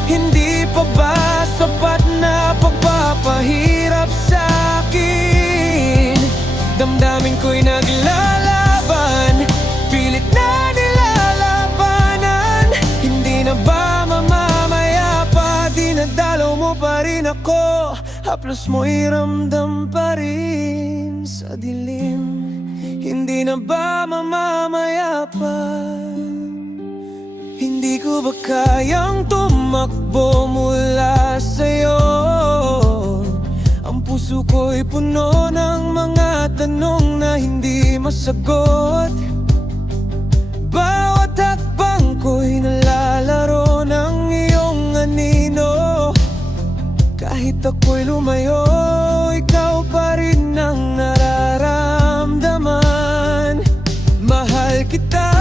Hindi pa ba sapat na pagpapahirap sa akin? Damdamin ko'y naglalaban, pilit na nilalabanan. Hindi na ba mamamaya pa, dinadalaw mo pa rin ako. Haplos mo'y ramdam pa rin sa dilim. Hindi na ba mamamaya pa? Hindi ko ba kayang tumakbo mula sa'yo? Ang puso ko'y puno ng mga tanong na hindi masagot. Bawat hakbang ko'y nalalaro ng iyong anino. Kahit ako'y lumayo, ikaw pa rin ang nararamdaman. Mahal kita,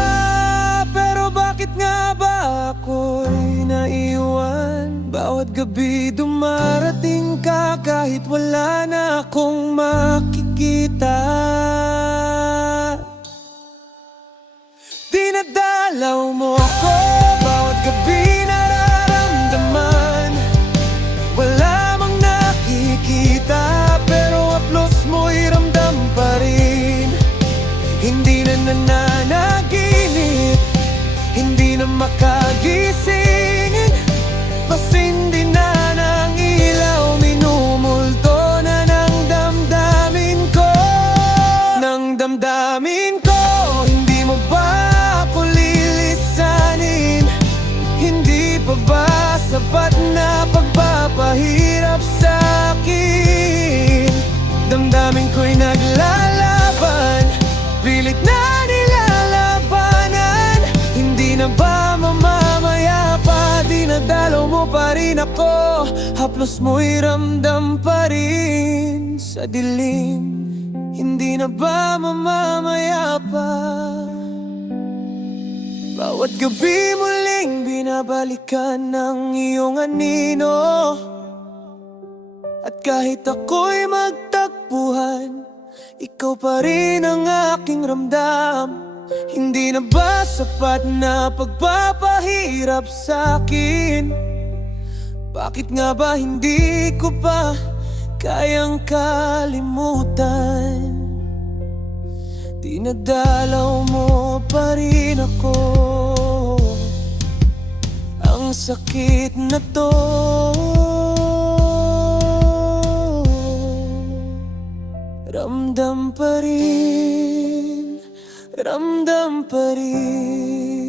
pero bakit nga ba ako'y naiwan? Bawat gabi dumarating ka, kahit wala na akong makikita. Dinadalaw mo ako bawat gabi, nararamdaman. Wala mang nakikita, pero haplos mo'y ramdam pa rin. Hindi na nananaginip, hindi na makagising. Pasindi na ng ilaw, minumulto na ng damdamin ko. Ng damdamin ko, hindi mo ba ako lilisanin? nagpapahirap sa'kin. Damdamin ko'y naglalaban, pilit na nilalabanan. Hindi na ba mamamaya pa, dinadalaw mo pa rin ako. Haplos mo'y ramdam pa rin sa dilim. Hindi na ba mamamaya pa? Bawat gabi muling binabalikan ng iyong anino. At kahit ako'y magtakbuhan, ikaw pa rin ang aking ramdam. Hindi na ba sapat na pagpapahirap sa'kin? Bakit nga ba hindi ko pa kayang kalimutan? Dinadalaw mo pa rin ako. Ang sakit na to, ramdam pa rin, ramdam pa rin.